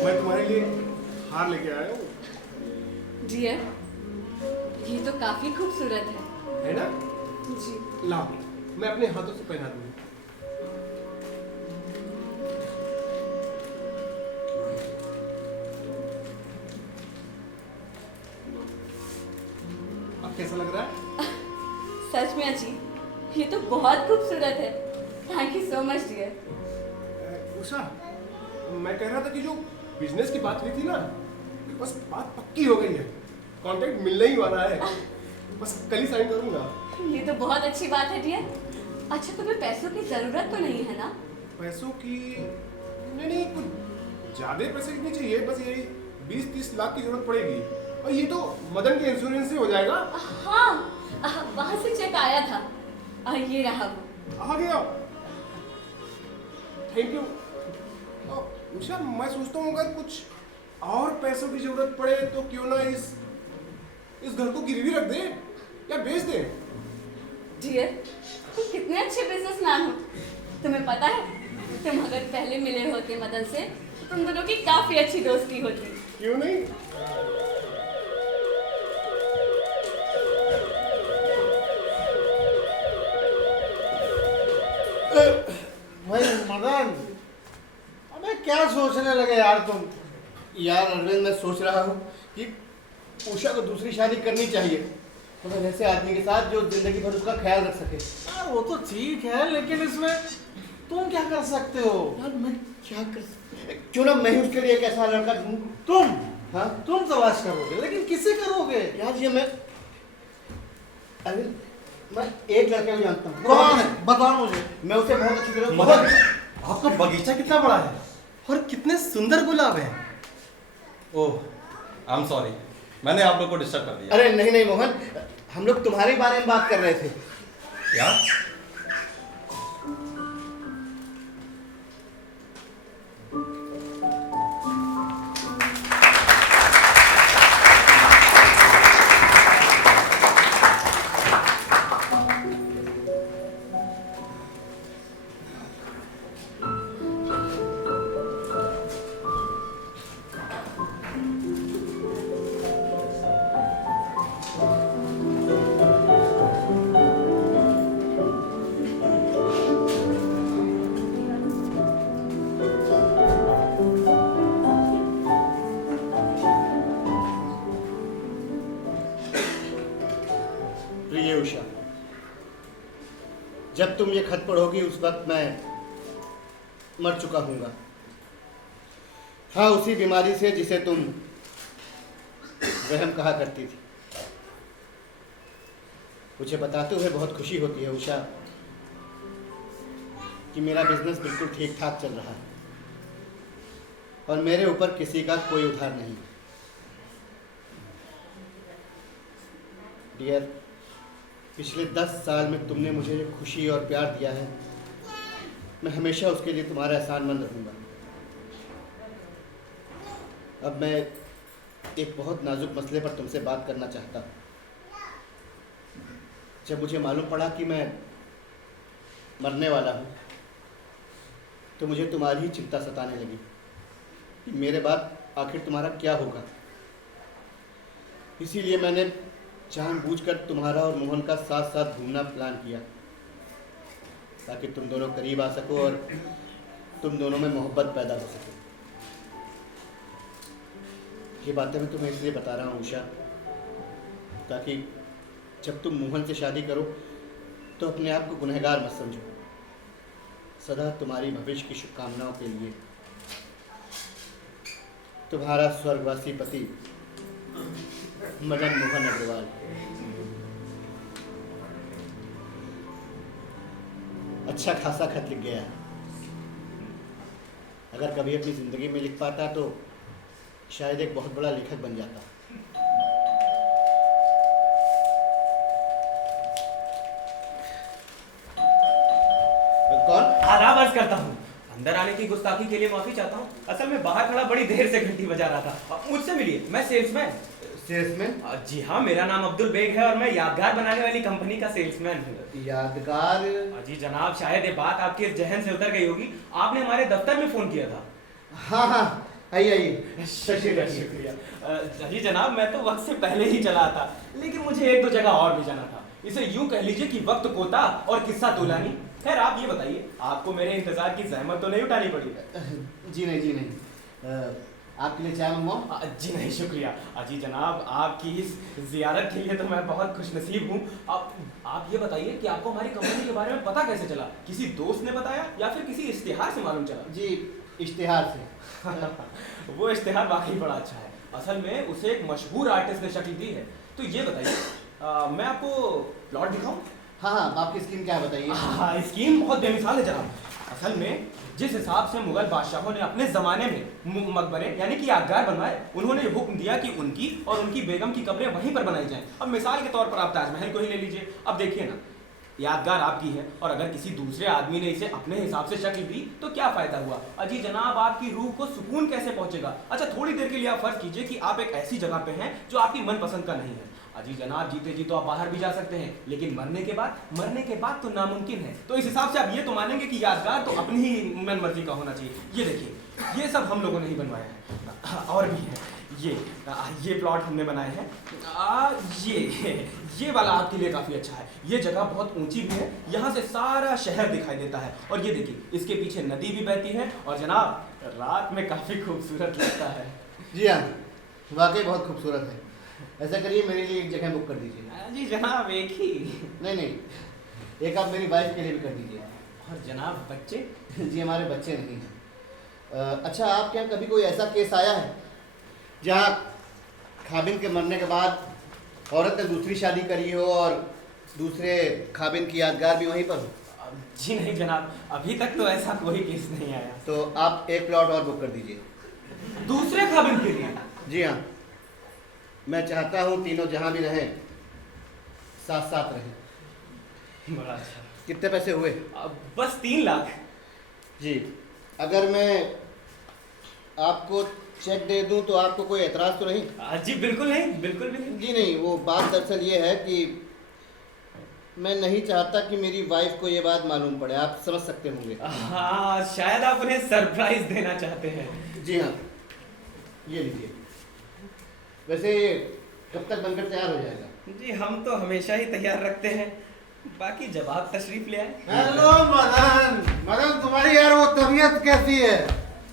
मैं तुम्हारे लिए हार लेके आया हूँ। डियर, ये तो काफी खूबसूरत है ना? है जी। लाओ, मैं अपने हाथों से पहना दूंगी। अब कैसा लग रहा है? सच में अजी, ये तो बहुत खूबसूरत है। Thank you so much dear. Usha, मैं कह रहा था कि जो बिजनेस की बात हुई थी ना, बस बात पक्की हो गई है। कॉन्ट्रैक्ट मिलने ही वाला है, बस कल ही साइन करूंगा। ये तो बहुत अच्छी बात है डियर। अच्छा, तुम्हें पैसों की जरूरत तो नहीं है ना? पैसों की नहीं, कुछ ज्यादा पैसे की नहीं चाहिए, बस यही 20-30 लाख की जरूरत पड़ेगी और ये तो मदन के इंश्योरेंस से हो जाएगा। हाँ, वहां से चेक आया था। ये रहा वो। आ गया, थैंक यू। उषा, मैं सोचता हूँ अगर कुछ और पैसों की जरूरत पड़े तो क्यों ना इस घर को गिरवी रख दे या बेच दे। डियर, तुम कितने अच्छे बिजनेसमैन हो। तुम्हें पता है, तुम अगर पहले मिले होते मदन से तो तुम दोनों की काफी अच्छी दोस्ती होती। क्यों नहीं? भाई मदन, अबे क्या सोचने लगे यार तुम? यार अरविंद, मैं सोच रहा हूँ कि उषा को दूसरी शादी करनी चाहिए, मगर ऐसे आदमी के साथ जो जिंदगी भर उसका ख्याल रख सके। यार वो तो ठीक है, लेकिन इसमें तुम क्या कर सकते हो? यार मैं क्या कर, क्यों ना मैं ही उसके लिए एक ऐसा लड़का ढूंढूं। तुम? हाँ तुम तलाश करोगे, लेकिन किसे करोगे? यार ये मैं अरविंद, मैं एक लड़के को जानता हूँ। कौन है? बताओ मुझे। मैं उसे बहुत अच्छी तरह मदन, आपका बगीचा कितना बड़ा है और कितने सुंदर गुलाब हैं। ओह, आई एम सॉरी, मैंने आप लोग को डिस्टर्ब कर दिया। अरे नहीं नहीं मोहन, हम लोग तुम्हारे बारे में बात कर रहे थे। क्या? प्रिय उषा, जब तुम ये खत पढ़ोगी उस वक्त मैं मर चुका हूँगा। हाँ, उसी बीमारी से जिसे तुम वहम कहा करती थी। मुझे बताते हुए बहुत खुशी होती है उषा कि मेरा बिजनेस बिल्कुल ठीक ठाक चल रहा है और मेरे ऊपर किसी का कोई उधार नहीं। डियर, पिछले 10 साल में तुमने मुझे जो खुशी और प्यार दिया है, मैं हमेशा उसके लिए तुम्हारा एहसानमंद रहूँगा। अब मैं एक बहुत नाजुक मसले पर तुमसे बात करना चाहता हूँ। जब मुझे मालूम पड़ा कि मैं मरने वाला हूँ तो मुझे तुम्हारी ही चिंता सताने लगी कि मेरे बाद आखिर तुम्हारा क्या होगा। इसीलिए मैंने जानबूझकर तुम्हारा और मोहन का साथ साथ घूमना प्लान किया ताकि तुम दोनों करीब आ सको और तुम दोनों में मोहब्बत पैदा हो सके। ये बातें मैं तुम्हें इसलिए बता रहा हूँ उषा, ताकि जब तुम मोहन से शादी करो तो अपने आप को गुनहगार मत समझो। सदा तुम्हारी भविष्य की शुभकामनाओं के लिए तुम्हारा स्वर्गवासी पति मदन मोहन अग्रवाल। अच्छा खासा खत लिख गया है। अगर कभी अपनी जिंदगी में लिख पाता तो शायद एक बहुत बड़ा लेखक बन जाता। कौन? आदाब अर्ज करता हूँ। अंदर आने की गुस्ताखी के लिए माफी चाहता हूँ। असल में बाहर खड़ा बड़ी देर से घंटी बजा रहा था। मुझसे मिलिए, मैं सेल्समैन। सेल्समैन? जी हाँ, मेरा नाम अब्दुल बेग है और मैं यादगार बनाने वाली कंपनी का सेल्समैन हूँ। यादगार? जी जनाब, शायद ये बात आपके जहन से उतर गई होगी। आपने हमारे दफ्तर में फोन किया था। हाँ हाँ, आइए आइए। शुक्रिया। जी जनाब, मैं तो वक्त से पहले ही चला था, लेकिन मुझे एक दो जगह और भी जाना था। इसे यूं कह लीजिए कि वक्त कोता और किस्सा तोलानी। खैर, आप ये बताइए, आपको मेरे इंतजार की जहमत तो नहीं उठानी पड़ी? जी नहीं, जी नहीं। आपके लिए चाय मंगवाऊं? जी नहीं शुक्रिया। जी जनाब, आपकी इस जियारत के लिए तो मैं बहुत खुशनसीब हूँ। आप ये बताइए कि आपको हमारी कंपनी के बारे में पता कैसे चला? किसी दोस्त ने बताया या फिर किसी इश्तिहार से मालूम चला? जी, इश्तिहार से। वो इश्तिहार वाकई बड़ा अच्छा है। असल में उसे एक मशहूर आर्टिस्ट ने शक्ल दी है। तो ये बताइए, मैं आपको प्लॉट दिखाऊं? हाँ हाँ, आपकी स्कीम क्या है बताइए। हाँ, स्कीम बहुत बेमिसाल है जनाब। असल में जिस हिसाब से मुगल बादशाहों ने अपने जमाने में मकबरे यानी कि यादगार बनवाए, उन्होंने ये हुक्म दिया कि उनकी और उनकी बेगम की कब्रें वहीं पर बनाई जाएं। अब मिसाल के तौर पर आप ताजमहल को ही ले लीजिए। अब देखिए ना, यादगार आपकी है और अगर किसी दूसरे आदमी ने इसे अपने हिसाब से शक्ल दी तो क्या फायदा हुआ? अजी जनाब, आपकी रूह को सुकून कैसे पहुंचेगा? अच्छा, थोड़ी देर के लिए आप फर्ज कीजिए कि आप एक ऐसी जगह पे हैं जो आपकी मनपसंद का नहीं है। अजी जनाब, जीते जी तो आप बाहर भी जा सकते हैं, लेकिन मरने के बाद तो नामुमकिन है। तो इस हिसाब से आप ये तो मानेंगे कि यादगार तो अपनी ही मन मर्जी का होना चाहिए। ये देखिए, ये सब हम लोगों ने ही बनवाया है। और भी है, ये प्लॉट हमने बनाए हैं। ये वाला आपके लिए काफ़ी अच्छा है। ये जगह बहुत ऊंची भी है, यहाँ से सारा शहर दिखाई देता है। और ये देखिए, इसके पीछे नदी भी बहती है और जनाब रात में काफ़ी खूबसूरत लगता है। जी हाँ, वाकई बहुत खूबसूरत है। ऐसा करिए, मेरे लिए एक जगह बुक कर दीजिए। जी जनाब, एक ही? नहीं, एक आप मेरी वाइफ के लिए भी कर दीजिए। और जनाब बच्चे? जी हमारे बच्चे नहीं हैं। अच्छा, आपके यहाँ कभी कोई ऐसा केस आया है जहाँ खाबिन के मरने के बाद औरत ने दूसरी शादी करी हो और दूसरे खाबिन की यादगार भी वहीं पर हो? जी नहीं जनाब, अभी तक तो ऐसा कोई केस नहीं आया। तो आप एक प्लॉट और बुक कर दीजिए। दूसरे खाबिन के लिए? जी हाँ, मैं चाहता हूँ तीनों जहाँ भी रहें साथ साथ रहें। बड़ा अच्छा। कितने पैसे हुए? बस 3 लाख। जी, अगर मैं आपको चेक दे दूं तो आपको कोई एतराज़ तो नहीं? जी बिल्कुल नहीं, बिल्कुल भी नहीं। जी नहीं, वो बात दरअसल ये है कि मैं नहीं चाहता कि मेरी वाइफ को ये बात मालूम पड़े। आप समझ सकते होंगे। हाँ, शायद आप उन्हें सरप्राइज देना चाहते हैं। जी हाँ, ये लीजिए। वैसे कब तक बनकर तैयार हो जाएगा? जी हम तो हमेशा ही तैयार रखते हैं, बाकी जब आप तशरीफ ले आए। हेलो मदन, तुम्हारी यार वो तबीयत कैसी है?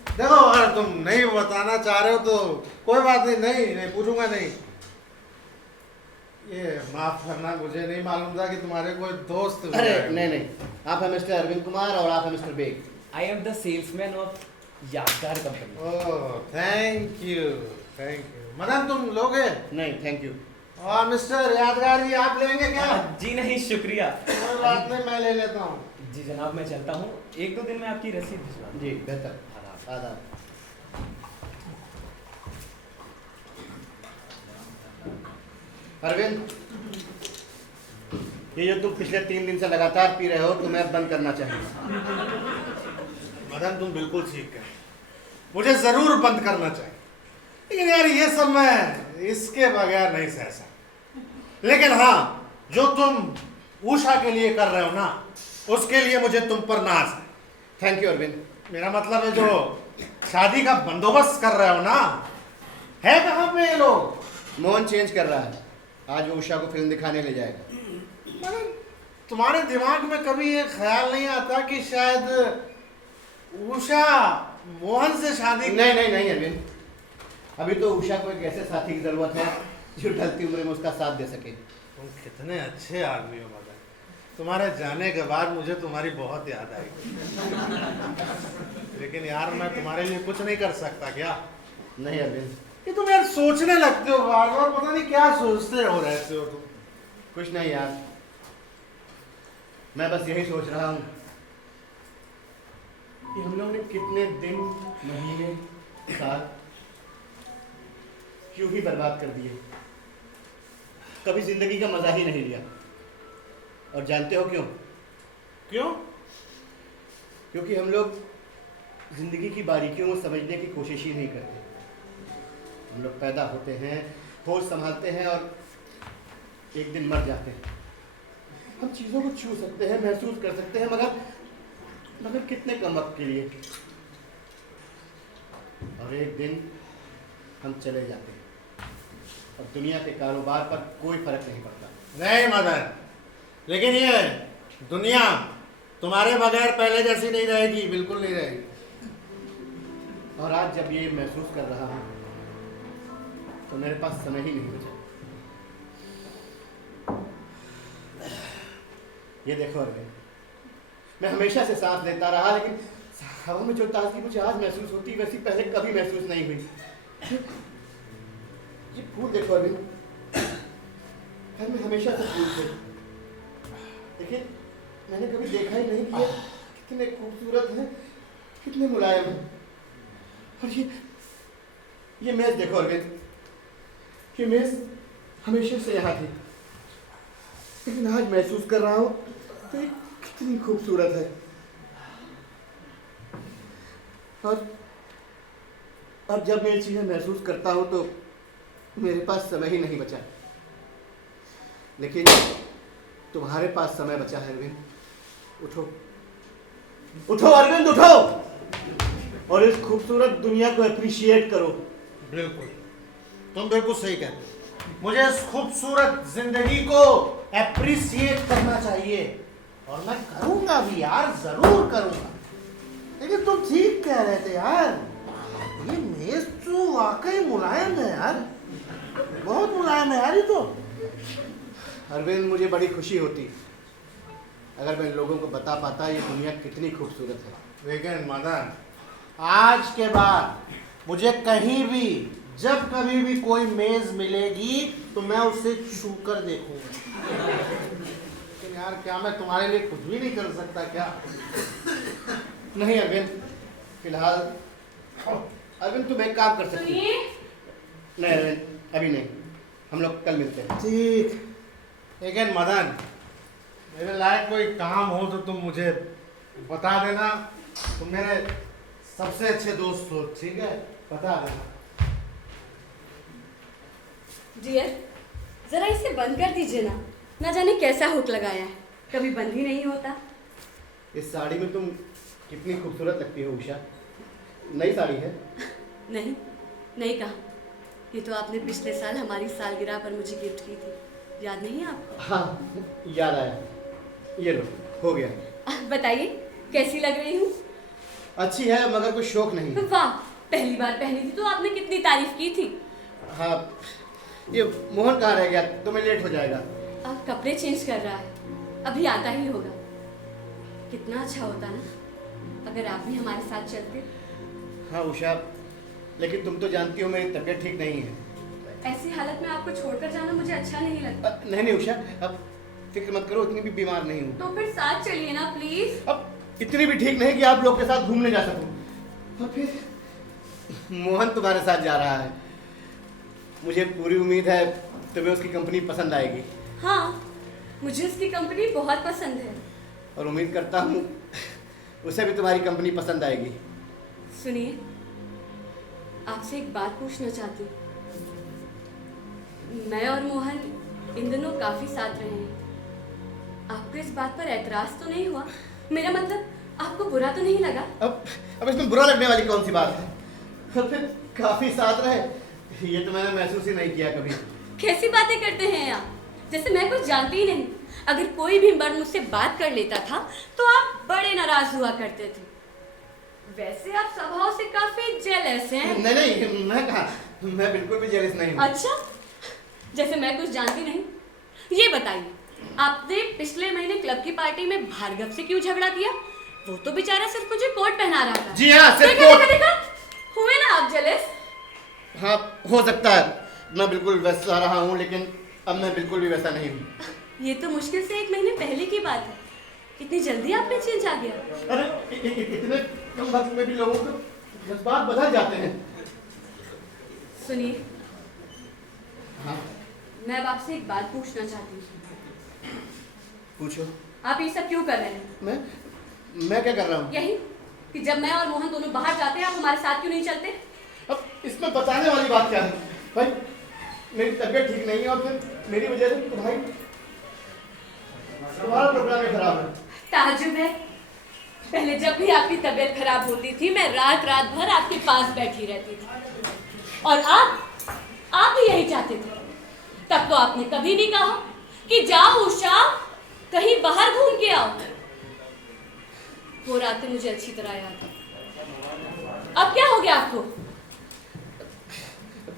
देखो, अगर तुम नहीं बताना चाह रहे हो तो कोई बात नहीं, नहीं पूछूंगा नहीं। ये माफ करना, मुझे नहीं मालूम था कि तुम्हारे कोई दोस्त भी अरे है। नहीं नहीं, आप हैं मिस्टर अरविंद कुमार और आप हैं mister Beg. I am the salesman of Yadgar company. Oh thank you, thank you. Madan तुम लोगे? नहीं थैंक यू। और मिस्टर यादगार जी आप लेंगे क्या? जी नहीं, शुक्रिया। कोई बात नहीं, मैं ले लेता हूँ। जी जनाब, मैं चलता हूँ, 1-2 दिन में आपकी रसीद भिजवा दूँ। जी बेहतर। आदाब। अरविंद, ये जो तुम पिछले 3 दिन से लगातार पी रहे हो, तुम्हें अब बंद करना चाहिए। मदन तुम बिल्कुल ठीक है, मुझे जरूर बंद करना चाहिए, लेकिन यार ये सब मैं इसके बगैर नहीं सह सकता। लेकिन हाँ, जो तुम उषा के लिए कर रहे हो ना, उसके लिए मुझे तुम पर नाज है। Thank you Arvind. मेरा मतलब है जो शादी का बंदोबस्त कर रहे हो ना, है कहाँ पे ये लोग? मोहन चेंज कर रहा है, आज वो उषा को फिल्म दिखाने ले जाएगा। मगर तुम्हारे दिमाग में कभी ये ख्याल नहीं आता कि शायद उषा मोहन से शादी? नहीं नहीं नहीं अरविंद, अभी तो उषा को एक ऐसे साथी की जरूरत है जो ढलती उम्र में उसका साथ दे सके। तुम कितने अच्छे आदमी हो मदन, तुम्हारे जाने के बाद मुझे तुम्हारी बहुत याद आई। लेकिन यार मैं तुम्हारे लिए कुछ नहीं कर सकता क्या? नहीं अरविंद, ये तुम यार सोचने लगते हो बार बार, पता नहीं क्या सोचते हो रहते हो तुम। कुछ नहीं यार, मैं बस यही सोच रहा हूँ कि हम लोग ने कितने दिन, महीने, साल क्यों ही बर्बाद कर दिए। कभी जिंदगी का मजा ही नहीं लिया। और जानते हो क्यों? क्यों? क्योंकि हम लोग जिंदगी की बारीकियों को समझने की कोशिश ही नहीं करते। हम लोग पैदा होते हैं, होश संभालते हैं और एक दिन मर जाते हैं। हम चीज़ों को छू सकते हैं, महसूस कर सकते हैं, मगर कितने कम वक्त के लिए। और एक दिन हम चले जाते हैं और दुनिया के कारोबार पर कोई फर्क नहीं पड़ता। नहीं मदन, लेकिन ये दुनिया तुम्हारे बगैर पहले जैसी नहीं रहेगी, बिल्कुल नहीं रहेगी। और आज जब ये महसूस कर रहा हूँ तो मेरे पास समय ही नहीं बचा। ये देखो अरविंद, मैं हमेशा से सांस लेता रहा, लेकिन हवा में जो ताजगी मुझे आज महसूस होती है वैसी पहले कभी महसूस नहीं हुई। ये फूल देखो अरविंद, घर में हमेशा से फूल थे, लेकिन मैंने कभी देखा ही नहीं कि ये कितने खूबसूरत हैं, कितने मुलायम हैं। और ये मेज देखो अरविंद, ये मेज हमेशा से यहाँ थी, लेकिन आज महसूस कर रहा हूँ तो ये कितनी खूबसूरत है। और अब जब मैं ये चीज़ें महसूस करता हूँ तो मेरे पास समय ही नहीं बचा। लेकिन तुम्हारे पास समय बचा है अरविंद। उठो उठो अरविंद, उठो और इस खूबसूरत दुनिया को अप्रिशिएट करो। बिल्कुल, तुम बिल्कुल सही कहते हो। मुझे इस खूबसूरत जिंदगी को एप्रिसिएट करना चाहिए और मैं करूंगा भी यार, जरूर करूंगा। लेकिन तुम ठीक कह रहे थे यार, ये मेज तो वाकई मुलायम है यार, बहुत मुलायम है यार ये तो। अरविंद, मुझे बड़ी खुशी होती अगर मैं लोगों को बता पाता ये दुनिया कितनी खूबसूरत है। लेकिन मदन, आज के बाद मुझे कहीं भी जब कभी भी कोई मेज मिलेगी तो मैं उसे छू कर देखूंगा। लेकिन यार क्या मैं तुम्हारे लिए कुछ भी नहीं कर सकता क्या? नहीं अरविंद, फिलहाल अरविंद तुम एक काम कर सकती हो। नहीं अरविंद, अभी नहीं, हम लोग कल मिलते हैं। ठीक, लेकिन मदन मेरे लायक कोई काम हो तो तुम मुझे बता देना। तुम मेरे सबसे अच्छे दोस्त हो, ठीक है? बता देना। डियर, जरा इसे बंद कर दीजिए ना, ना जाने कैसा हुक लगाया है, कभी बंद ही नहीं होता। इस साड़ी में तुम कितनी खूबसूरत लगती हो उषा। नई साड़ी है? नहीं, नहीं कहा। ये तो आपने पिछले साल हमारी सालगिरह पर मुझे गिफ्ट की थी, याद नहीं आपको? हाँ याद आया, ये लो, हो गया। बताइए कैसी लग रही हूँ? अच्छी है मगर कोई शौक नहीं। वाह, पहली बार पहनी थी तो आपने कितनी तारीफ की थी। हाँ, ये मोहन कहाँ रह गया? तुम्हें लेट हो जाएगा। अब कपड़े चेंज कर रहा है, अभी आता ही होगा। कितना अच्छा होता ना अगर आप भी हमारे साथ चलते। हाँ उषा, लेकिन तुम तो जानती हो मेरी तबीयत ठीक नहीं है। ऐसी हालत में आपको छोड़कर जाना मुझे अच्छा नहीं लगता। नहीं उषा, अब फिक्र मत करो, इतनी भी बीमार नहीं हूँ। तो फिर साथ चलिए ना प्लीज। अब इतनी भी ठीक नहीं कि आप लोग के साथ घूमने जा सकूं। और फिर मोहन तुम्हारे साथ जा रहा है, मुझे पूरी उम्मीद है तुम्हें उसकी कंपनी पसंद आएगी। हाँ, मुझे उसकी कंपनी बहुत पसंद है। और उम्मीद करता हूँ उसे भी तुम्हारी कंपनी पसंद आएगी। सुनिए, आपसे एक बात पूछना चाहती हूँ। मैं और मोहन इन दिनों काफी साथ रहे हैं। आपको इस बात पर एतराज तो नहीं हुआ? मेरा मतलब आपको बुरा तो नहीं लगा? अब इसमें बुरा लगने वाली कौन सी बात है? और फिर काफी साथ रहे, ये तो मैंने महसूस ही नहीं किया कभी। कैसी बातें करते हैं आप, जैसे मैं कुछ जानती ही नहीं। अगर कोई भी मर्द मुझसे बात कर लेता था तो आप बड़े नाराज हुआ करते थे। वैसे आप स्वभाव से काफी जेलस हैं। नहीं, मैं कहा, मैं बिल्कुल भी जेलस नहीं हूँ। अच्छा, जैसे मैं कुछ जानती नहीं। ये बताइए, आपने पिछले महीने क्लब की पार्टी में भार्गव से क्यों झगड़ा किया? वो तो बेचारा सिर्फ मुझे कोट पहना रहा था। जी हाँ, सिर्फ देखा, कोट। देखा, हुए ना आप जेलस? हाँ, हो सकता है मैं बिल्कुल वैसा रहा हूँ, लेकिन अब मैं बिल्कुल भी वैसा नहीं हूँ। ये तो मुश्किल से 1 महीने पहले की बात है। इतनी जल्दी आप में चेंज आ गया? अरे इतने कम वक्त में भी लोगों के जज्बात बदल जाते हैं। सुनिए, हाँ मैं अब आपसे एक बात पूछना चाहती हूँ। पूछो। आप ये सब क्यों कर रहे हैं? मैं क्या कर रहा हूँ? यही कि जब मैं और मोहन दोनों बाहर जाते हैं आप हमारे साथ क्यों नहीं चलते? अब इसमें बताने वाली बात क्या है भाई? मेरी तबीयत ठीक नहीं है और फिर मेरी वजह से तुम्हारा प्रोग्राम खराब है। ताजुब है, पहले जब भी आपकी तबीयत खराब होती थी मैं रात रात भर आपके पास बैठी रहती थी, और आप भी यही चाहते थे। तब तो आपने कभी नहीं कहा कि जाओ उषा कहीं बाहर घूम के आओ। वो रातें मुझे अच्छी तरह याद है। अब क्या हो गया आपको?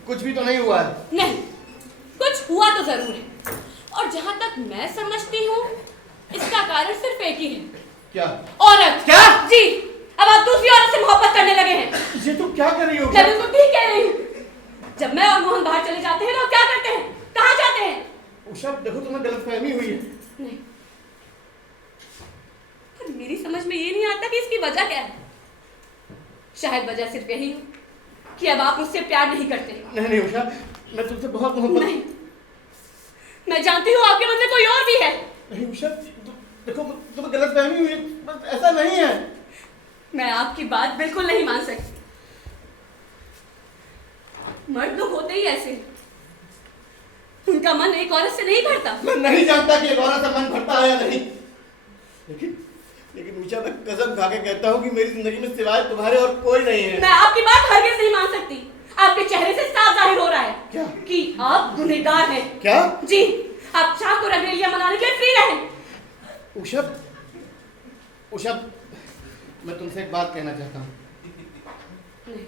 कुछ भी तो नहीं हुआ है। नहीं, कुछ हुआ तो जरूर है, और जहां तक मैं समझती हूँ इसका कारण सिर्फ एक ही है। क्या? औरत। क्या? जी, अब आप दूसरी औरत से मोहब्बत करने लगे हैं। ये तुम क्या कर रही हो? मैं बिल्कुल ठीक कह रही हूँ। जब मैं और मोहन बाहर चले जाते हैं तो क्या करते हैं? कहाँ जाते हैं? उषा, देखो तुम्हें गलतफहमी हुई है। नहीं, पर मेरी समझ में ये नहीं आता कि इसकी वजह क्या है। शायद वजह सिर्फ यही हो कि अब आप मुझसे प्यार नहीं करते। नहीं उषा, मैं तुमसे बहुत मोहब्बत। नहीं, मैं जानती हूँ आपके मन में कोई और भी है। नहीं उषा, देखो तुम्हें गलतफहमी हुई है, ऐसा नहीं है। मैं आपकी बात बिल्कुल नहीं मान सकती। मर्द लोग होते ही ऐसे, उनका मन एक औरत से नहीं भरता। मैं नहीं जानता कि एक औरत का मन भरता है या नहीं, लेकिन उषा, मैं कसम खा के कहता हूँ कि मेरी जिंदगी में सिवाय तुम्हारे और कोई नहीं है। मैं आपकी बात हरगिज़ नहीं मान सकती। आपके चेहरे से साफ जाहिर हो रहा है क्या? कि आप गुनहगार हैं। क्या? जी, आप शाम को रंगरेलियां मनाने के लिए फ्री रहें। उषा, मैं तुमसे एक बात कहना चाहता हूँ। नहीं,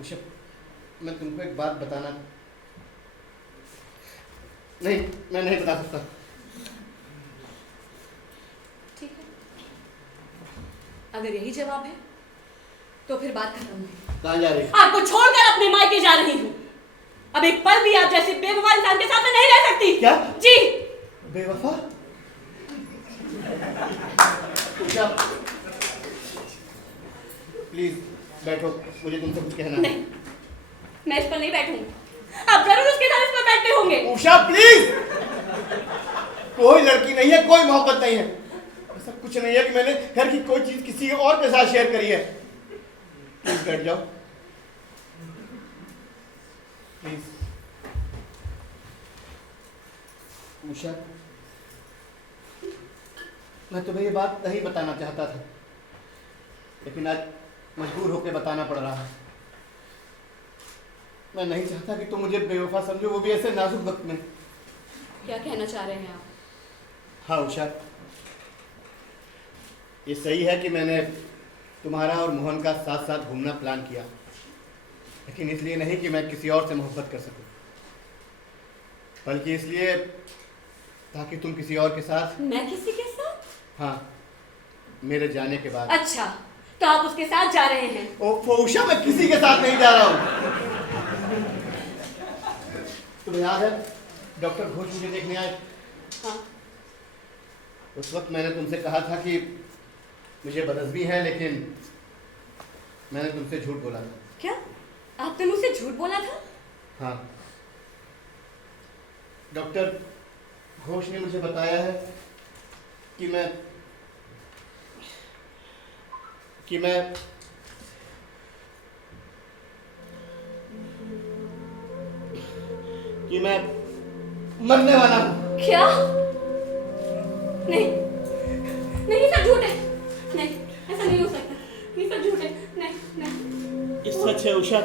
उषा, मैं तुमको एक बात बताना नहीं, मैं नहीं बता सकता। ठीक है, अगर यही जवाब है तो फिर बात खत्म है। कहाँ जा रही? आपको छोड़कर अपने मायके जा रही हूँ। अब एक पल भी आप जैसे बेवफा इंसान के साथ में नहीं रह सकती। क्या? जी। बेवफा? उषा, प्लीज बैठो, मुझे तुमसे कुछ कहना है। नहीं, मैं इस पर नहीं बैठूंगी। आप जरूर उसके साथ इस पर बैठते होंगे। उषा प्लीज, कोई लड़की नहीं है, कोई मोहब्बत नहीं है, ऐसा कुछ नहीं है कि मैंने घर की कोई चीज किसी और के साथ शेयर करी है। प्लीज बैठ जाओ, प्लीज। उषा, मैं तुम्हें ये बात नहीं बताना चाहता था, लेकिन आज मजबूर होकर बताना पड़ रहा है। मैं नहीं चाहता कि तुम मुझे बेवफा समझो, वो भी ऐसे नाजुक वक्त में। क्या कहना चाह रहे हैं आप? हाँ उषा, ये सही है कि मैंने तुम्हारा और मोहन का साथ साथ घूमना प्लान किया, लेकिन इसलिए नहीं कि मैं किसी और से मोहब्बत कर सकूं, बल्कि इसलिए ताकि तुम किसी और के साथ। मैं किसी के साथ? हाँ, मेरे जाने के बाद। अच्छा, तो आप उसके साथ जा रहे हैं? ओ उषा, मैं किसी के साथ नहीं जा रहा हूँ। तुम्हें याद है डॉक्टर घोष मुझे देखने आए? हाँ। उस वक्त मैंने तुमसे कहा था कि मुझे बदहज़मी है, लेकिन मैंने तुमसे झूठ बोला था। क्या आपने मुझसे झूठ बोला था? हाँ, डॉक्टर घोष ने मुझे बताया है कि मैं मरने वाला हूँ। क्या? नहीं नहीं, सब झूठ है। नहीं, ऐसा नहीं हो सकता, ये सब झूठ है। नहीं नहीं, ये सच है उषा।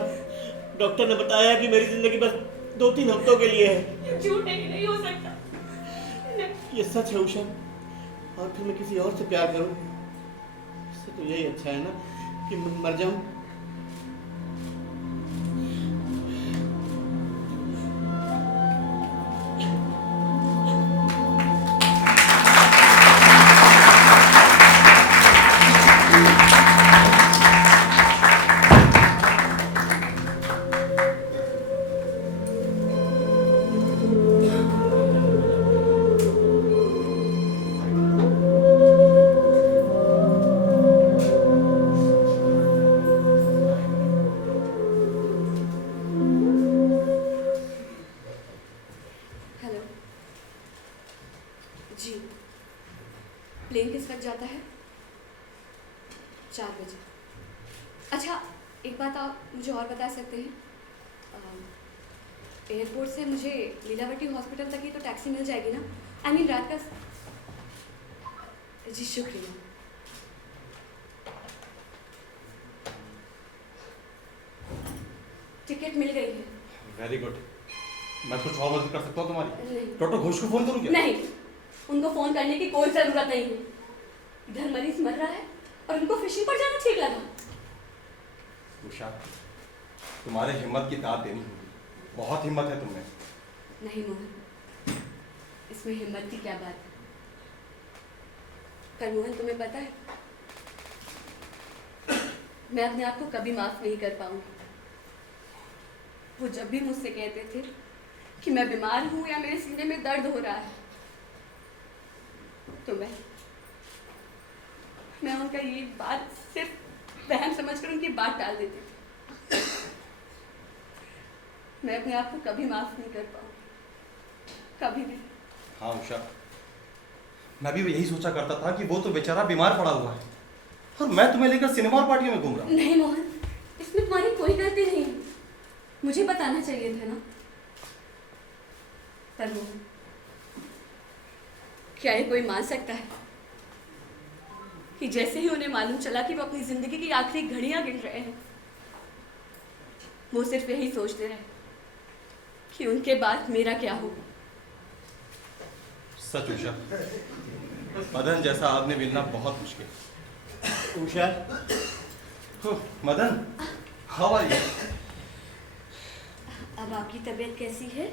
डॉक्टर ने बताया कि मेरी जिंदगी बस 2-3 हफ्तों के लिए है। ये झूठ है, नहीं हो सकता। नहीं। ये सच है उषा। और फिर मैं किसी और से प्यार करूं, इससे तो यही अच्छा है ना कि मैं मर जाऊं। हेलो जी, प्लेन किस वक्त जाता है? 4 बजे। अच्छा, एक बात आप मुझे और बता सकते हैं? एयरपोर्ट से मुझे लीलावती हॉस्पिटल तक ही तो टैक्सी मिल जाएगी ना? आई मीन रात का। जी शुक्रिया। टिकट मिल गई है। Very good. मैं कुछ और मदद कर सकता हूँ तुम्हारी? नहीं। डॉक्टर घोष को फोन करूँ क्या? नहीं, उनको फोन करने की कोई जरूरत नहीं है। इधर मरीज मर रहा है और उनको फिशिंग पर जाना ठीक लगा। उषा, तुम्हारे हिम्मत की दाद देनी होगी। बहुत हिम्मत है तुमने। नहीं मोहन, इसमें हिम्मत की क्या बात है? पर मोहन, तुम्हें पता है, मैं अपने आप को कभी माफ नहीं कर पाऊंगी। वो जब भी मुझसे कहते थे कि मैं बीमार हूं या मेरे सीने में दर्द हो रहा है, तो मैं उनका ये बात सिर्फ वहम समझकर उनकी बात टाल देती थी। मैं अपने आप को कभी माफ नहीं कर पाऊंगी, कभी भी। हाँ उषा, मैं भी यही सोचा करता था कि वो तो बेचारा बीमार पड़ा हुआ है और मैं तुम्हें लेकर सिनेमा और पार्टियों में घूम रहा हूँ। नहीं मोहन, इसमें तुम्हारी कोई गलती नहीं है। मुझे बताना चाहिए था ना। पर मोहन, क्या ये कोई मान सकता है कि जैसे ही उन्हें मालूम चला कि वो अपनी जिंदगी की आखिरी घड़ियां गिन रहे हैं, वो सिर्फ यही सोचते रहे कि उनके बाद मेरा क्या होगा। सच उषा, मदन जैसा आदमी मिलना बहुत मुश्किल। Usha, Madan, how are you? अब आपकी तबीयत कैसी है?